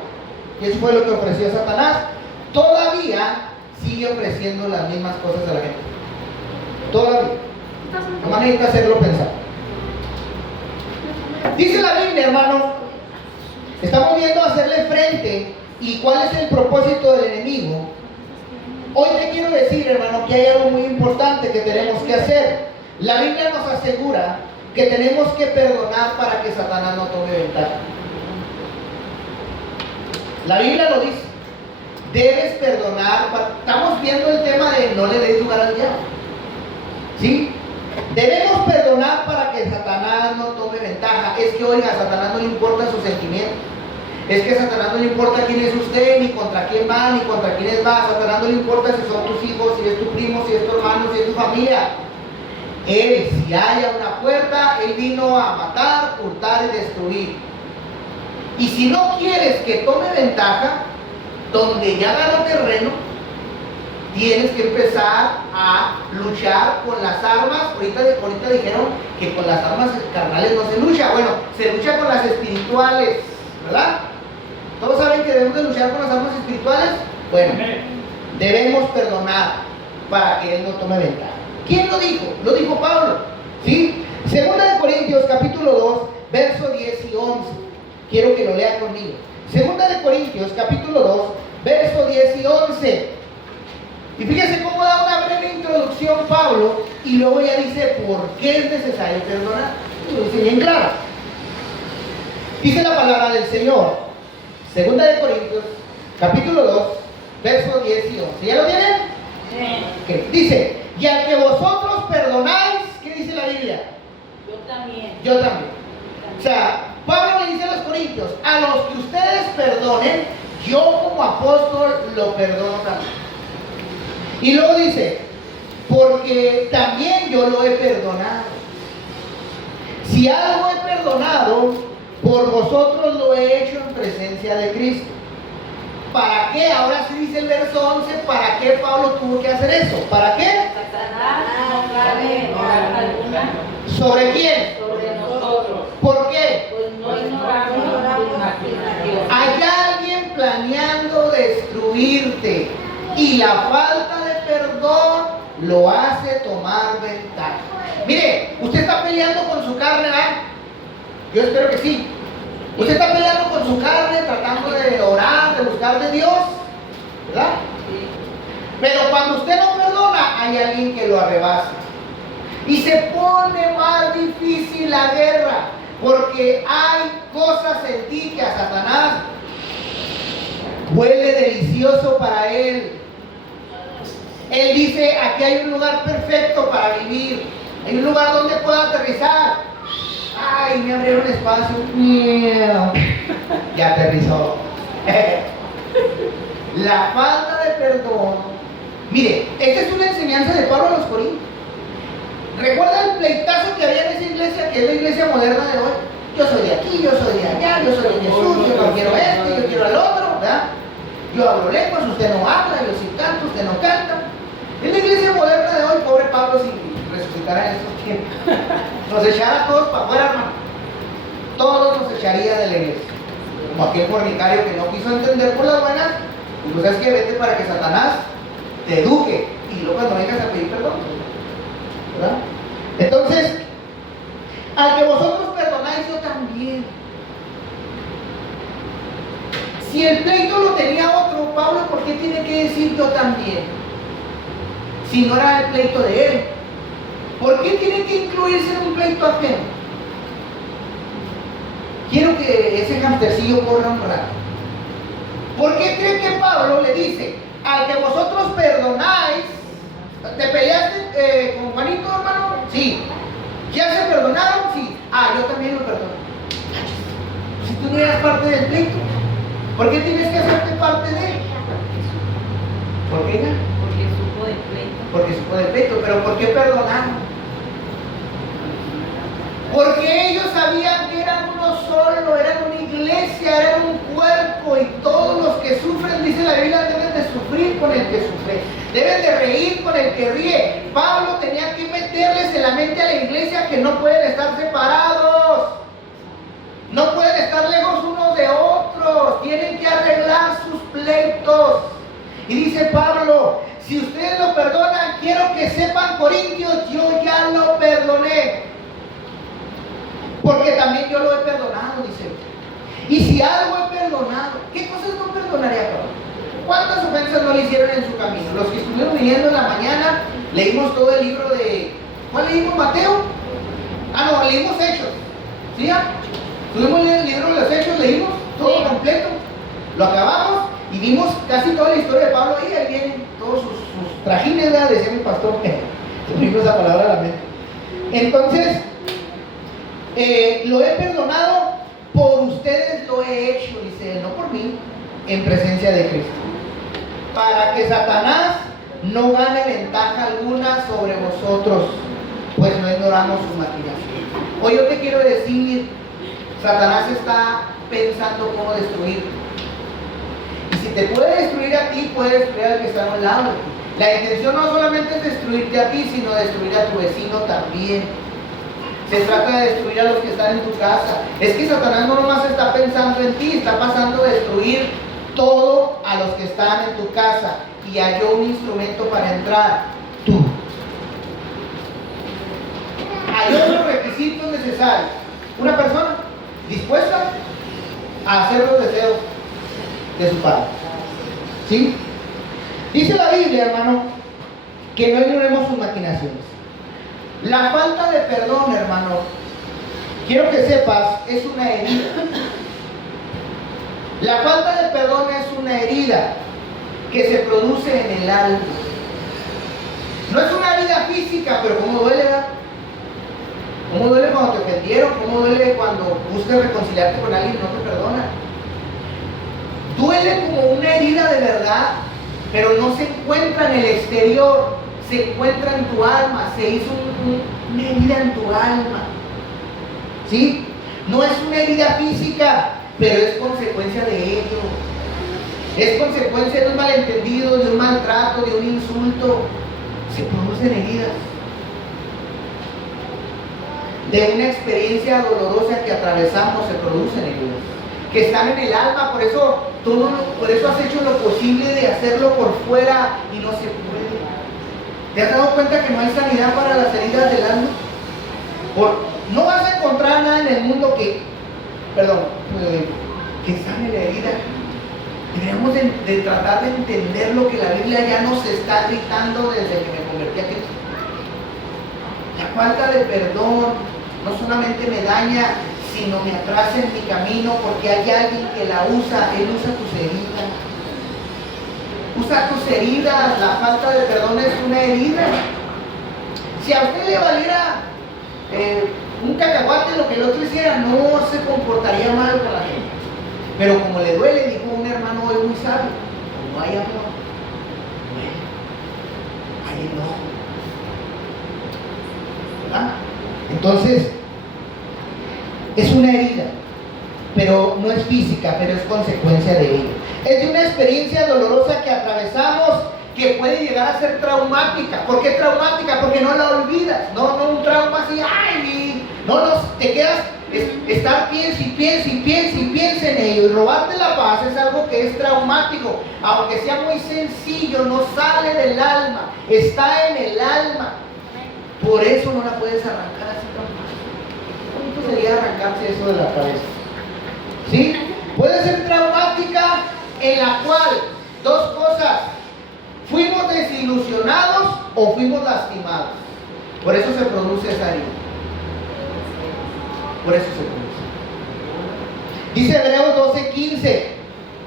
Y eso fue lo que ofreció Satanás. Todavía sigue ofreciendo las mismas cosas a la gente. Toda la Biblia. Nomás necesita hacerlo pensar. Dice la Biblia, hermanos, estamos viendo hacerle frente y cuál es el propósito del enemigo. Hoy te quiero decir, hermano, que hay algo muy importante que tenemos que hacer. La Biblia nos asegura que tenemos que perdonar para que Satanás no tome ventaja. La Biblia lo dice. Debes perdonar. Estamos viendo el tema de no le des lugar al diablo. ¿Sí? Debemos perdonar para que Satanás no tome ventaja. Es que, oiga, a Satanás no le importan sus sentimientos. Es que a Satanás no le importa quién es usted, ni contra quién va, ni contra quiénes va. A Satanás no le importa si son tus hijos, si es tu primo, si es tu hermano, si es tu familia. Él, si haya una puerta, Él vino a matar, hurtar y destruir. Y si no quieres que tome ventaja, donde ya ganó terreno, tienes que empezar a luchar con las armas. Ahorita dijeron que con las armas carnales no se lucha. Bueno, se lucha con las espirituales, ¿verdad? ¿Todos saben que debemos de luchar con las armas espirituales? Bueno, debemos perdonar para que Él no tome ventaja. ¿Quién lo dijo? Lo dijo Pablo, ¿sí? Segunda de Corintios, capítulo 2, verso 10 y 11. Quiero que lo lea conmigo. Segunda de Corintios, capítulo 2, verso 10 y 11. Y fíjese cómo da una breve introducción Pablo y luego ya dice por qué es necesario perdonar. Lo dice bien claro. Dice la palabra del Señor. Segunda de Corintios, capítulo 2, verso 10 y 11. ¿Ya lo tienen? Sí. Okay. Dice, y al que vosotros perdonáis, ¿qué dice la Biblia? Yo también. Yo también. O sea, Pablo le dice a los corintios, a los que ustedes perdonen, yo como apóstol lo perdono también. Y luego dice, porque también yo lo he perdonado. Si algo he perdonado, por vosotros lo he hecho en presencia de Cristo. ¿Para qué? Ahora sí dice el verso 11, ¿para qué Pablo tuvo que hacer eso? ¿Para qué? Satanás no cabe alguna ¿Sobre quién? sobre nosotros. ¿Por qué? Pues no ignoramos su imaginación. Hay alguien planeando destruirte y la falta de perdón lo hace tomar ventaja. Mire, usted está peleando con su carne, ¿verdad? Yo espero que sí. Usted está peleando con su carne, tratando de orar, de buscar de Dios, ¿verdad? Sí. Pero cuando usted no perdona, hay alguien que lo arrebasa. Y se pone más difícil la guerra, porque hay cosas en ti que a Satanás huele delicioso para él. Él dice, aquí hay un lugar perfecto para vivir, hay un lugar donde puedo aterrizar. Ay, me abrieron espacio. Ya aterrizó. La falta de perdón. Mire, esta es una enseñanza de Pablo a los Corintios. ¿Recuerda el pleitazo que había en esa iglesia, que es la iglesia moderna de hoy? Yo soy de aquí, yo soy de allá, yo soy de Jesús, yo no quiero esto, yo quiero el otro, ¿verdad? Yo hablo lenguas, usted no habla, yo sí canto, usted no canta. Es la iglesia moderna de hoy, pobre Pablo, si resucitara en esos tiempos. Nos echara a todos para afuera, hermano. Todos nos echaría de la iglesia. Como aquel fornicario que no quiso entender por las buenas, y pues es que vete para que Satanás te eduque. Y luego cuando vengas a pedir perdón, ¿verdad? Entonces, al que vosotros perdonáis, yo también. Si el pleito lo tenía otro, Pablo, ¿por qué tiene que decir yo también? Si no era el pleito de él. ¿Por qué tiene que incluirse en un pleito ajeno? Quiero que ese hamstercillo corra un rato. ¿Por qué creen que Pablo le dice, al que vosotros perdonáis? ¿Te peleaste con Juanito, hermano? Sí. ¿Ya se perdonaron? Sí. Ah, yo también lo perdono. Si tú no eras parte del pleito, ¿por qué tienes que hacerte parte de él? ¿Por qué no? Porque supo del pleito. Porque supo del pleito. ¿Pero por qué perdonaron? Porque ellos sabían que eran uno solo, eran una iglesia, eran un cuerpo, y todos los que sufren, dice la Biblia, deben de sufrir con el que sufre, deben de reír con el que ríe. Pablo tenía que meterles en la mente a la iglesia que no pueden estar separados, no pueden estar lejos unos de otros, tienen que arreglar sus pleitos. Y dice Pablo, si ustedes lo perdonan, quiero que sepan, Corintios, yo ya lo perdoné. Porque también yo lo he perdonado, dice. Y si algo he perdonado, ¿qué cosas no perdonaría, Pablo? ¿Cuántas ofensas no le hicieron en su camino? Los que estuvieron viniendo en la mañana, leímos todo el libro de... ¿Cuál leímos, Mateo? No, leímos Hechos. ¿Sí? Tuvimos el libro de los Hechos, leímos todo completo. Lo acabamos y vimos casi toda la historia de Pablo ahí. Ahí vienen todos sus trajines, ¿verdad? Decía mi pastor. Se me vino esa palabra a la mente. Entonces, lo he perdonado, por ustedes lo he hecho, dice él, no por mí, en presencia de Cristo, para que Satanás no gane ventaja alguna sobre vosotros, pues no ignoramos sus maquinaciones. Hoy yo te quiero decir, Satanás está pensando cómo destruirte. Y si te puede destruir a ti, puede destruir al que está a un lado. La intención no solamente es destruirte a ti, sino destruir a tu vecino también. Se trata de destruir a los que están en tu casa. Es que Satanás no nomás está pensando en ti, está pasando a destruir todo a los que están en tu casa. Y halló un instrumento para entrar, tú. Halló los requisitos necesarios. Una persona dispuesta a hacer los deseos de su padre. ¿Sí? Dice la Biblia, hermano, que no ignoremos sus maquinaciones. La falta de perdón, hermano, quiero que sepas, es una herida. La falta de perdón es una herida que se produce en el alma. No es una herida física, pero ¿cómo duele, verdad? ¿Cómo duele cuando te ofendieron? ¿Cómo duele cuando buscas reconciliarte con alguien y no te perdona? Duele como una herida de verdad, pero no se encuentra en el exterior, se encuentra en tu alma, se hizo una herida en tu alma. ¿Sí? No es una herida física, pero es consecuencia de ello. Es consecuencia de un malentendido, de un maltrato, de un insulto. Se producen heridas. De una experiencia dolorosa que atravesamos se producen heridas. Que están en el alma, por eso has hecho lo posible de hacerlo por fuera y no se puede. ¿Te has dado cuenta que no hay sanidad para las heridas del alma? No vas a encontrar nada en el mundo que sane la herida. Deberíamos de tratar de entender lo que la Biblia ya nos está gritando desde que me convertí a Cristo. La falta de perdón no solamente me daña, sino me atrasa en mi camino, porque hay alguien que la usa. Él usa tus heridas. Usa tus heridas. La falta de perdón es una herida. Si a usted le valiera un cacahuate lo que el otro hiciera, no se comportaría mal con la gente. Pero como le duele, dijo un hermano hoy muy sabio, como hay amor, hay enojo. ¿Verdad? Entonces, es una herida, pero no es física, pero es consecuencia de ello. Es de una experiencia dolorosa que atravesamos, que puede llegar a ser traumática. ¿Por qué traumática? Porque no la olvidas. No un trauma así, te quedas, estar piensa en ello. Y robarte la paz es algo que es traumático. Aunque sea muy sencillo, no sale del alma, está en el alma. Por eso no la puedes arrancar así tan fácil. ¿Cuánto sería arrancarse eso de la cabeza? ¿Sí? Puede ser traumática, en la cual, dos cosas: fuimos desilusionados o fuimos lastimados. Por eso se produce esa herida. Por eso se produce. Dice Hebreos 12:15.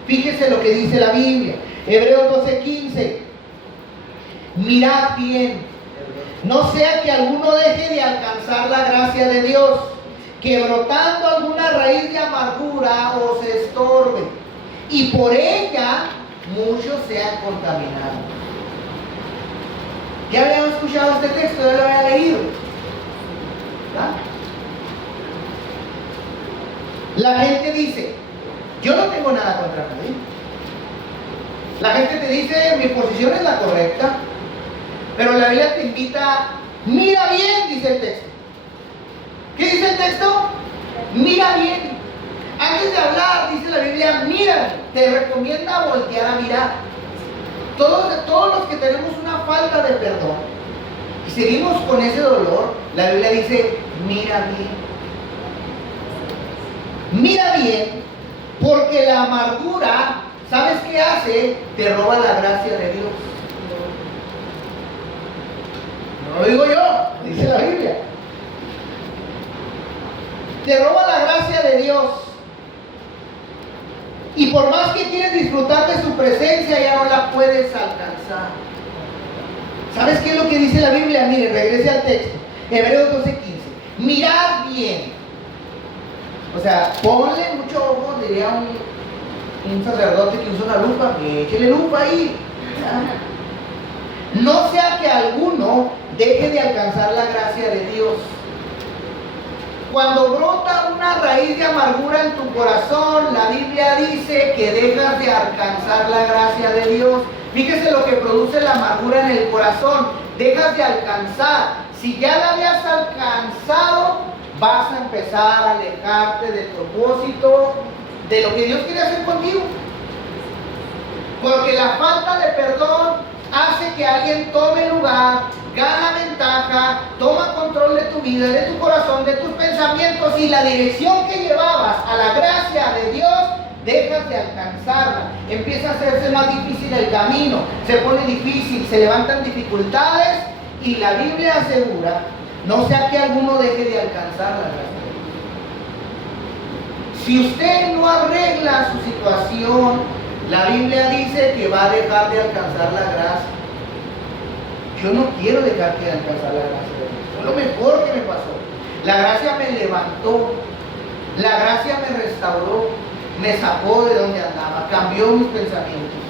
Fíjese lo que dice la Biblia. Hebreos 12:15. Mirad bien, no sea que alguno deje de alcanzar la gracia de Dios, que brotando alguna raíz de amargura os estorbe, y por ella muchos sean contaminados. ¿Ya habíamos escuchado este texto? ¿Ya lo había leído? ¿verdad? La gente dice, yo no tengo nada contra nadie. La gente te dice, mi posición es la correcta. Pero la Biblia te invita, mira bien, dice el texto. ¿Qué dice el texto? Mira bien. Antes de hablar, dice la Biblia, mira. Te recomienda voltear a mirar. Todos los que tenemos una falta de perdón y seguimos con ese dolor, la Biblia dice, mira bien, porque la amargura, ¿sabes qué hace? Te roba la gracia de Dios. No lo digo yo, dice la Biblia. Te roba la gracia de Dios. Y por más que quieres disfrutar de su presencia, ya no la puedes alcanzar. ¿Sabes qué es lo que dice la Biblia? Mire, regrese al texto. Hebreos 12:15. Mirad bien. O sea, ponle mucho ojo, diría un sacerdote que usa una lupa, que échele lupa ahí. No sea que alguno deje de alcanzar la gracia de Dios. Cuando brota una raíz de amargura en tu corazón, la Biblia dice que dejas de alcanzar la gracia de Dios. Fíjese lo que produce la amargura en el corazón. Dejas de alcanzar. Si ya la habías alcanzado, vas a empezar a alejarte del propósito de lo que Dios quiere hacer contigo. Porque la falta de perdón hace que alguien tome lugar, gana ventaja, toma control de tu vida, de tu corazón, de tus pensamientos, y la dirección que llevabas a la gracia de Dios, dejas de alcanzarla. Empieza a hacerse más difícil el camino, se pone difícil, se levantan dificultades, y la Biblia asegura, no sea que alguno deje de alcanzar la gracia de Dios. Si usted no arregla su situación, la Biblia dice que va a dejar de alcanzar la gracia. Yo no quiero dejar de alcanzar la gracia de Dios. Fue lo mejor que me pasó. La gracia me levantó. La gracia me restauró. Me sacó de donde andaba. Cambió mis pensamientos.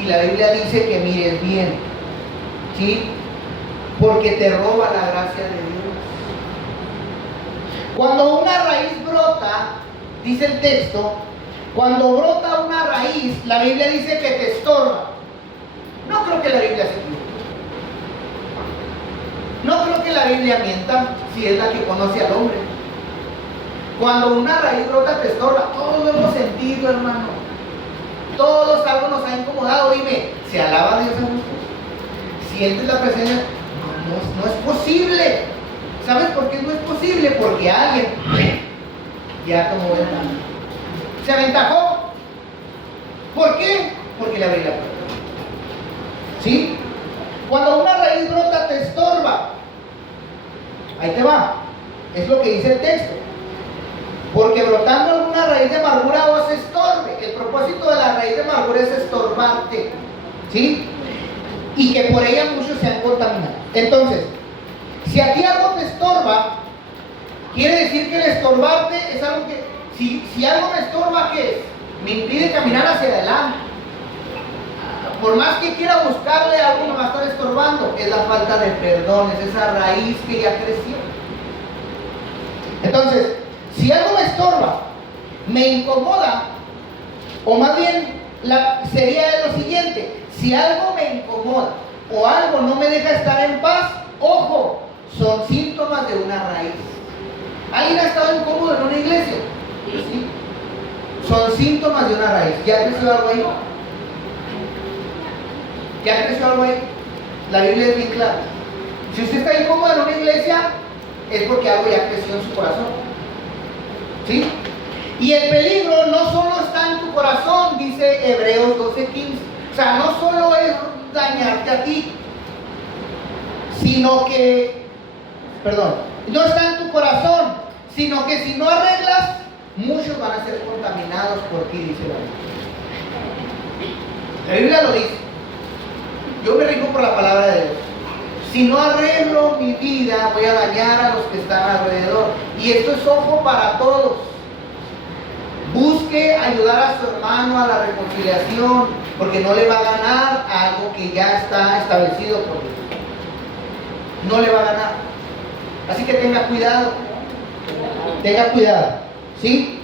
Y la Biblia dice que mires bien. ¿Sí? Porque te roba la gracia de Dios. Cuando una raíz brota, dice el texto, cuando brota una raíz, la Biblia dice que te estorba. No creo que la Biblia se equivoque. No creo que la Biblia mienta, si es la que conoce al hombre. Cuando una raíz brota te estorba. Todos lo hemos sentido, hermano. Todos algo nos ha incomodado. Dime, ¿se alaba a Dios a gusto? ¿Sientes la presencia? No es posible. ¿Sabes por qué no es posible? Porque alguien ya tomó ventaja. Se aventajó. ¿Por qué? Porque le abrí la puerta. ¿Sí? Cuando una raíz brota te estorba. Ahí te va. Es lo que dice el texto. Porque brotando alguna raíz de amargura os estorbe. El propósito de la raíz de amargura es estorbarte. ¿Sí? Y que por ella muchos se han contaminado. Entonces, si a ti algo te estorba, quiere decir que el estorbarte es algo que, si algo me estorba, ¿qué es? Me impide caminar hacia adelante. Por más que quiera buscarle, algo me va a estar estorbando. Es la falta de perdón, es esa raíz que ya creció. Entonces, si algo me estorba, me incomoda, o más bien sería lo siguiente: si algo me incomoda o algo no me deja estar en paz, ojo, son síntomas de una raíz. ¿Alguien ha estado incómodo en una iglesia? ¿Sí? Son síntomas de una raíz. ¿Ya creció algo ahí? ¿Ya creció algo ahí? La Biblia es bien clara. Si usted está incómodo en una iglesia, es porque algo ya creció en su corazón. ¿Sí? Y el peligro no solo está en tu corazón, dice Hebreos 12:15. O sea, no solo es dañarte a ti, sino que, no está en tu corazón, sino que si no arreglas, muchos van a ser contaminados por ti, dice la Biblia. La Biblia lo dice. Yo me rijo por la palabra de Dios. Si no arreglo mi vida, voy a dañar a los que están alrededor. Y esto es ojo para todos. Busque ayudar a su hermano a la reconciliación, porque no le va a ganar a algo que ya está establecido por Dios. No le va a ganar. Así que tenga cuidado. Tenga cuidado. ¿Sí?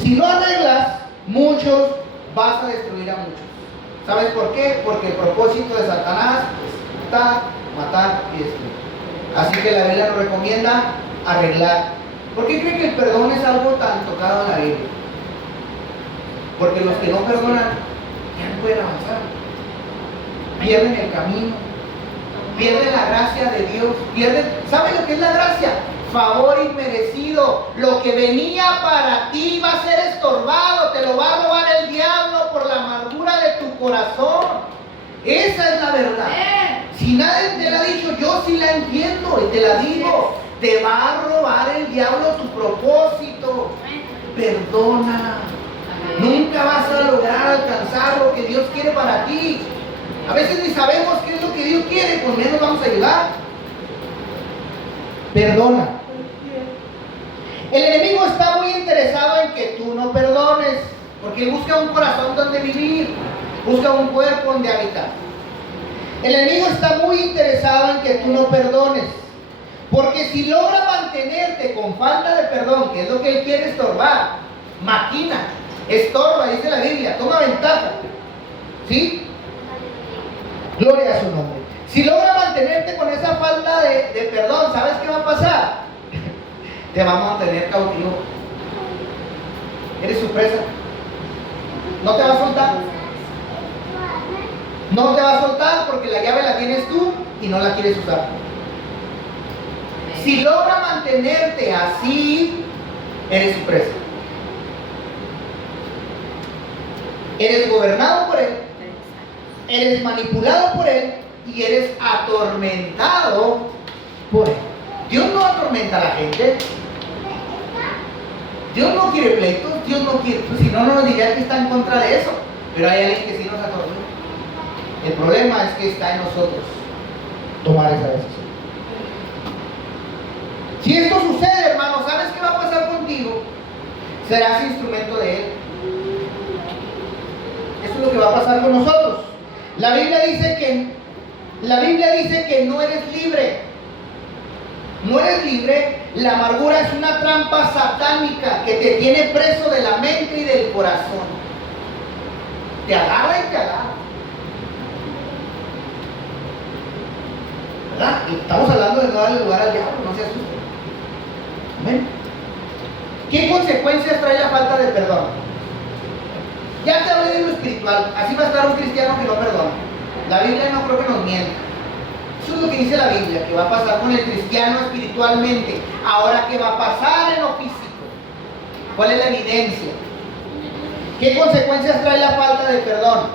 Si no arreglas, muchos, vas a destruir a muchos. ¿Sabes por qué? Porque el propósito de Satanás es matar y destruir. Así que la Biblia nos recomienda arreglar. ¿Por qué cree que el perdón es algo tan tocado en la Biblia? Porque los que no perdonan ya no pueden avanzar. Pierden el camino, pierden la gracia de Dios, ¿saben lo que es la gracia? Favor inmerecido. Lo que venía para ti va a ser estorbado, te lo va a robar el diablo por la amargura de tu corazón. Esa es la verdad. Si nadie te la ha dicho, yo sí la entiendo y te la digo. Te va a robar el diablo tu propósito. Perdona. Nunca vas a lograr alcanzar lo que Dios quiere para ti. A veces ni sabemos qué es lo que Dios quiere, pues menos vamos a llegar. Perdona. El enemigo está muy interesado en que tú no perdones, porque él busca un corazón donde vivir, busca un cuerpo donde habitar. El enemigo está muy interesado en que tú no perdones, porque si logra mantenerte con falta de perdón, que es lo que él quiere estorbar, maquina, estorba, dice la Biblia, toma ventaja. ¿Sí? Gloria a su nombre. Si logra mantenerte con esa falta de perdón, ¿sabes qué va a pasar? Te va a mantener cautivo. Eres su presa. No te va a soltar. No te va a soltar porque la llave la tienes tú y no la quieres usar. Si logra mantenerte así, eres su presa. Eres gobernado por él, eres manipulado por él y eres atormentado por él. Dios no atormenta a la gente. Dios no quiere pleitos, Dios no quiere, pues si no, no nos diría que está en contra de eso. Pero hay alguien que sí nos atormenta. El problema es que está en nosotros tomar esa decisión. Si esto sucede, hermano, ¿sabes qué va a pasar contigo? Serás instrumento de Él. Eso es lo que va a pasar con nosotros. La Biblia dice que no eres libre. No eres libre. La amargura es una trampa satánica que te tiene preso de la mente y del corazón. Te agarra y te agarra. ¿Verdad? Y estamos hablando de no darle lugar al diablo, no se asusten. Amén. ¿Qué consecuencias trae la falta de perdón? Ya te hablé de lo espiritual. Así va a estar un cristiano que no perdona. La Biblia no creo que nos mienta. Eso es lo que dice la Biblia, que va a pasar con el cristiano espiritualmente. Ahora, ¿qué va a pasar en lo físico? ¿Cuál es la evidencia? ¿Qué consecuencias trae la falta de perdón?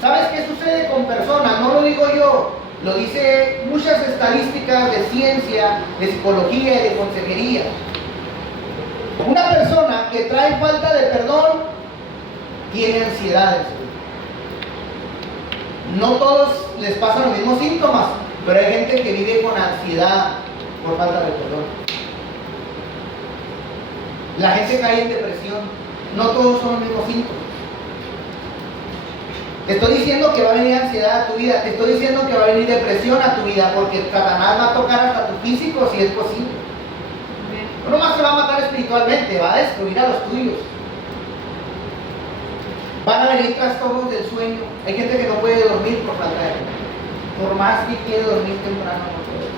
¿Sabes qué sucede con personas? No lo digo yo, lo dice muchas estadísticas de ciencia, de psicología y de consejería. Una persona que trae falta de perdón tiene ansiedad en su vida. No todos les pasan los mismos síntomas, pero hay gente que vive con ansiedad por falta de perdón. La gente cae en depresión. No todos son los mismos síntomas. Te estoy diciendo que va a venir ansiedad a tu vida. Te estoy diciendo que va a venir depresión a tu vida, porque Satanás va a tocar hasta tu físico si es posible. No más se va a matar espiritualmente, va a destruir a los tuyos. Van a venir trastornos del sueño. Hay gente que no puede dormir por falta de perdón. Por más que quiere dormir temprano, no puede.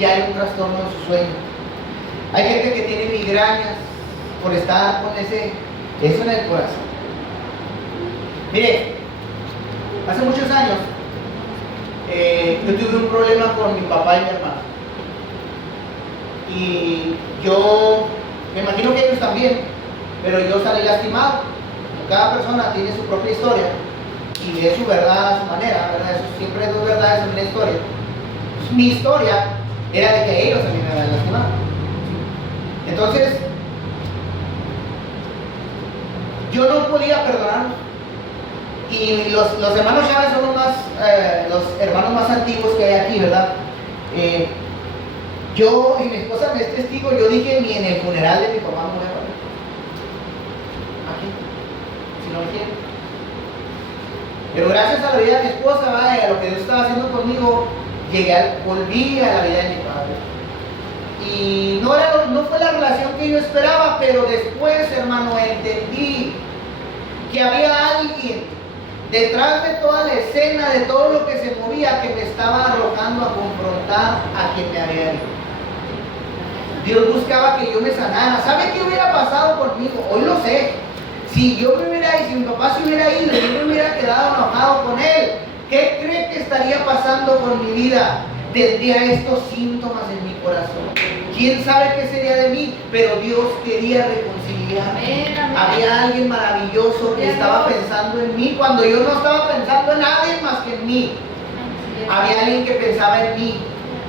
Ya hay un trastorno en su sueño. Hay gente que tiene migrañas por estar con eso en el corazón. Mire, hace muchos años yo tuve un problema con mi papá y mi hermano. Y yo, me imagino que ellos también, pero yo salí lastimado. Cada persona tiene su propia historia y de su verdad a su manera, ¿verdad? Eso siempre es dos verdades en una historia. Pues, mi historia era de que ellos a mí me habían lastimado. Entonces, yo no podía perdonarlos. Y los hermanos Chávez son los hermanos más antiguos que hay aquí, ¿verdad? Yo y mi esposa me es testigo, yo dije ni en el funeral de mi papá me voy a poner. Aquí, si no lo quieren. Pero gracias a la vida de mi esposa, a lo que Dios estaba haciendo conmigo, volví a la vida de mi padre. Y no fue la relación que yo esperaba, pero después, hermano, entendí que había alguien detrás de toda la escena, de todo lo que se movía, que me estaba arrojando a confrontar a quien me había herido. Dios buscaba que yo me sanara. ¿Sabe qué hubiera pasado conmigo? Hoy lo sé. Si yo me hubiera ido, si mi papá se hubiera ido, yo me hubiera quedado enojado con él, ¿qué cree que estaría pasando con mi vida? Tendría estos síntomas en mi corazón. ¿Quién sabe qué sería de mí? Pero Dios quería reconciliarme. Había alguien maravilloso que estaba pensando en mí cuando yo no estaba pensando en nadie más que en mí. Había alguien que pensaba en mí.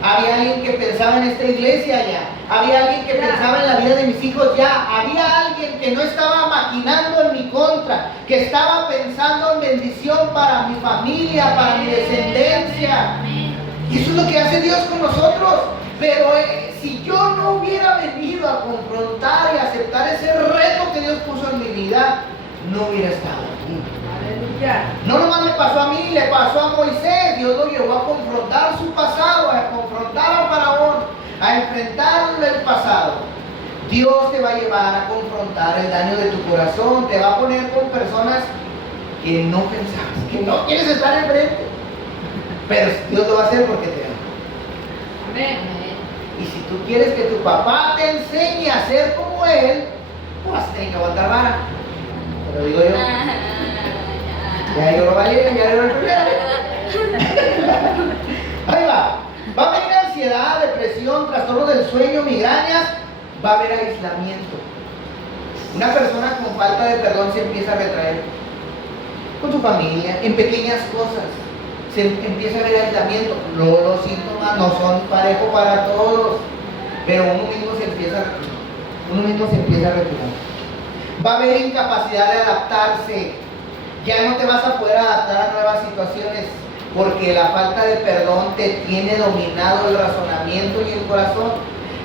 Había alguien que pensaba en esta iglesia ya. Había alguien que pensaba en la vida de mis hijos ya. Había alguien que no estaba maquinando en mi contra, que estaba pensando en bendición para mi familia, para mi descendencia. Y eso es lo que hace Dios con nosotros. Pero si yo no hubiera venido a confrontar y aceptar ese reto que Dios puso en mi vida, no hubiera estado aquí. No nomás le pasó a mí, le pasó a Moisés. Dios lo llevó a confrontar su pasado, a confrontar a Faraón, a enfrentarle el pasado. Dios te va a llevar a confrontar el daño de tu corazón. Te va a poner con personas que no pensabas, que no quieres estar enfrente. Pero Dios lo va a hacer porque te ama. Amén. Y si tú quieres que tu papá te enseñe a ser como él, pues vas a tener que aguantar vara. Te lo digo yo. Ya lloró Valeria, ya lloró el primero. Ahí va. Va a haber ansiedad, depresión, trastorno del sueño, migrañas. Va a haber aislamiento. Una persona con falta de perdón se empieza a retraer con su familia, en pequeñas cosas. Se empieza a ver aislamiento. Los síntomas no son parejos para todos, pero uno mismo se empieza a retirar. Va a haber incapacidad de adaptarse. Ya no te vas a poder adaptar a nuevas situaciones porque la falta de perdón te tiene dominado el razonamiento y el corazón.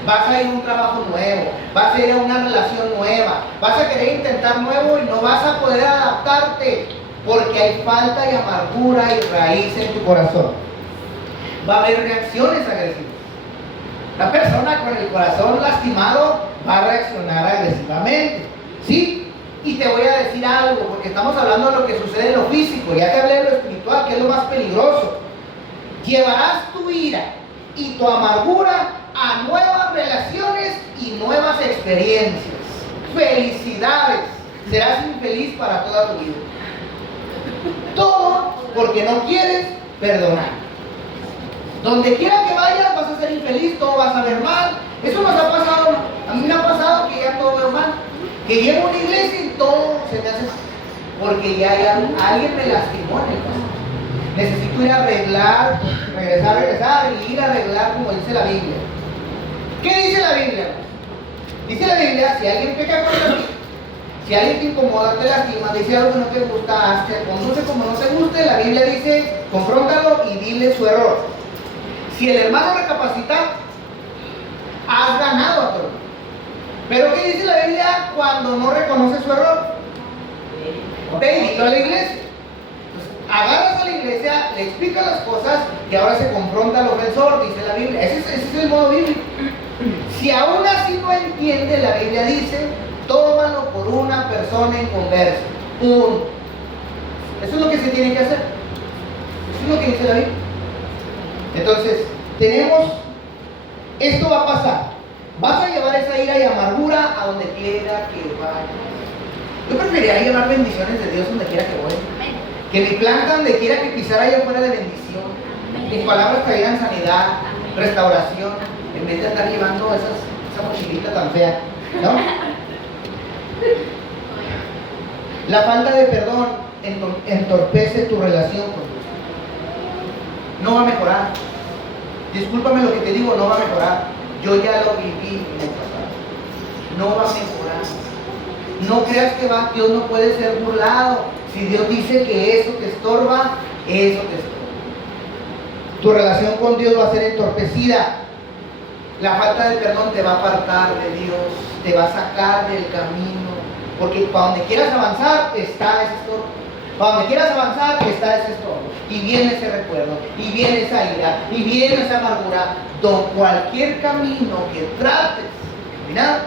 Vas a ir a un trabajo nuevo, vas a ir a una relación nueva, vas a querer intentar nuevo y no vas a poder adaptarte porque hay falta y amargura y raíz en tu corazón. Va a haber reacciones agresivas. La persona con el corazón lastimado va a reaccionar agresivamente. ¿Sí? Y te voy a decir algo, porque estamos hablando de lo que sucede en lo físico. Ya te hablé de lo espiritual, que es lo más peligroso. Llevarás tu ira y tu amargura a nuevas relaciones y nuevas experiencias. Felicidades. Serás infeliz para toda tu vida. Todo porque no quieres perdonar. Donde quiera que vayas vas a ser infeliz, todo vas a ver mal. Eso nos ha pasado, a mí me ha pasado que ya todo veo mal. Que llego a una iglesia y todo se me hace mal. Porque ya alguien me lastimó en el pasado. Necesito ir a arreglar, regresar y ir a arreglar como dice la Biblia. ¿Qué dice la Biblia? Dice la Biblia, si alguien peca contra ti, si alguien te incomoda, te lastima, dice algo que no te gusta, hazte, conduce como no te guste, la Biblia dice, confróntalo y dile su error. Si el hermano recapacita, has ganado a tu hermano. Pero ¿qué dice la Biblia cuando no reconoce su error? Ve y dilo a la iglesia. Entonces, agarras a la iglesia, le explicas las cosas y ahora se confronta al ofensor, dice la Biblia. Ese es el modo bíblico. Si aún así no entiende, la Biblia dice, tómalo por una persona inconversa. Punto. Eso es lo que se tiene que hacer. Eso es lo que dice la Biblia. Entonces, esto va a pasar. Vas a llevar esa ira y amargura a donde quiera que vayas. Yo preferiría llevar bendiciones de Dios donde quiera que voy. Que mi planta donde quiera que pisara allá fuera de bendición. Mis palabras traían sanidad, restauración, en vez de estar llevando esa mochilita tan fea, ¿no? La falta de perdón entorpece tu relación con Dios. No va a mejorar. Discúlpame lo que te digo, no va a mejorar. Yo ya lo viví en el pasado. No va a mejorar. No creas que Dios no puede ser burlado. Si Dios dice que eso te estorba, eso te estorba. Tu relación con Dios va a ser entorpecida. La falta de perdón te va a apartar de Dios, te va a sacar del camino. Porque para donde quieras avanzar está ese estorbo. Para donde quieras avanzar está ese estorbo. Y viene ese recuerdo, y viene esa ira, y viene esa amargura. Cualquier camino que trates de caminar,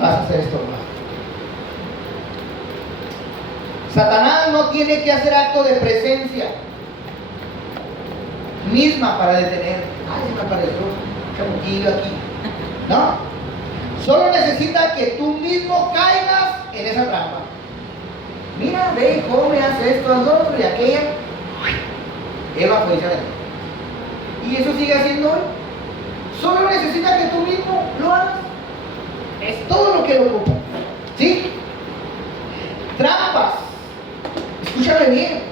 vas a ser estorbado. Satanás no tiene que hacer acto de presencia misma para detener. Ay, se me apareció un chamuquillo aquí. No. Solo necesita que tú mismo caigas en esa trampa. Mira, ve y come, hace esto, haz lo otro y aquella. Eva fue Isabel. Y eso sigue haciendo hoy. Solo necesita que tú mismo lo hagas. Es todo lo que lo ocupa. ¿Sí? Trampas. Escúchame bien.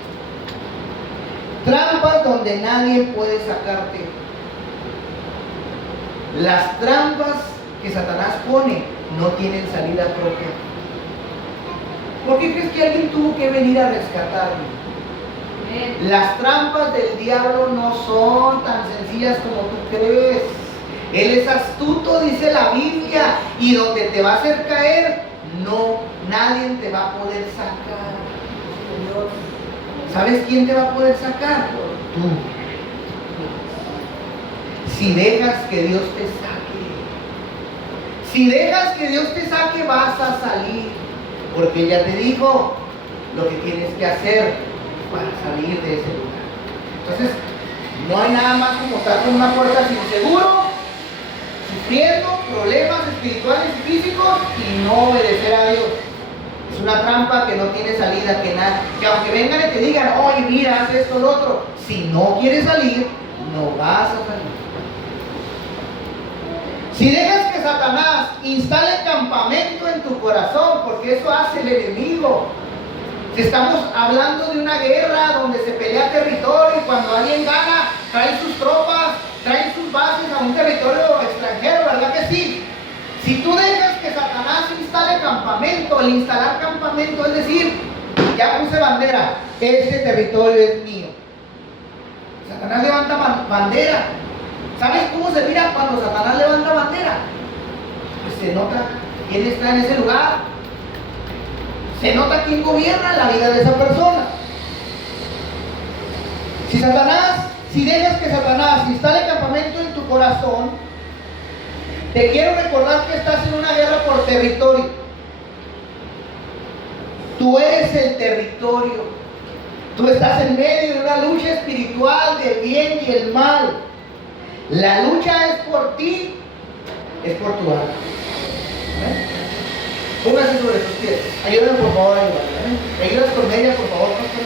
Trampas donde nadie puede sacarte. Las trampas que Satanás pone no tienen salida propia. ¿Por qué crees que alguien tuvo que venir a rescatarme? Las trampas del diablo no son tan sencillas como tú crees. Él es astuto, dice la Biblia, y donde te va a hacer caer, nadie te va a poder sacar. ¿Sabes quién te va a poder sacar? Tú. Si dejas que Dios te saque. Si dejas que Dios te saque, vas a salir. Porque Él ya te dijo lo que tienes que hacer para salir de ese lugar. Entonces, no hay nada más como estar con una puerta sin seguro, sufriendo problemas espirituales y físicos y no obedecer a Dios. Es una trampa que no tiene salida, que aunque vengan y te digan, oye, mira, haz esto, lo otro, si no quieres salir, no vas a salir. Si dejas que Satanás instale campamento en tu corazón, porque eso hace el enemigo. Si estamos hablando de una guerra donde se pelea territorio y cuando alguien gana, trae sus tropas, trae sus bases a un territorio extranjero, ¿verdad que sí? Si tú dejas que Satanás instale campamento, el instalar campamento es decir, ya puse bandera, este territorio es mío. Satanás levanta bandera. ¿Sabes cómo se mira cuando Satanás levanta bandera? Pues se nota quién está en ese lugar. Se nota quién gobierna la vida de esa persona. Si dejas que Satanás instale campamento en tu corazón, te quiero recordar que estás en una guerra por territorio. Tú eres el territorio. Tú estás en medio de una lucha espiritual del bien y el mal. La lucha es por ti, es por tu alma. Póngase sobre tus pies. Ayúdame por favor a ayudar. ¿Me ayudas con ella, por favor?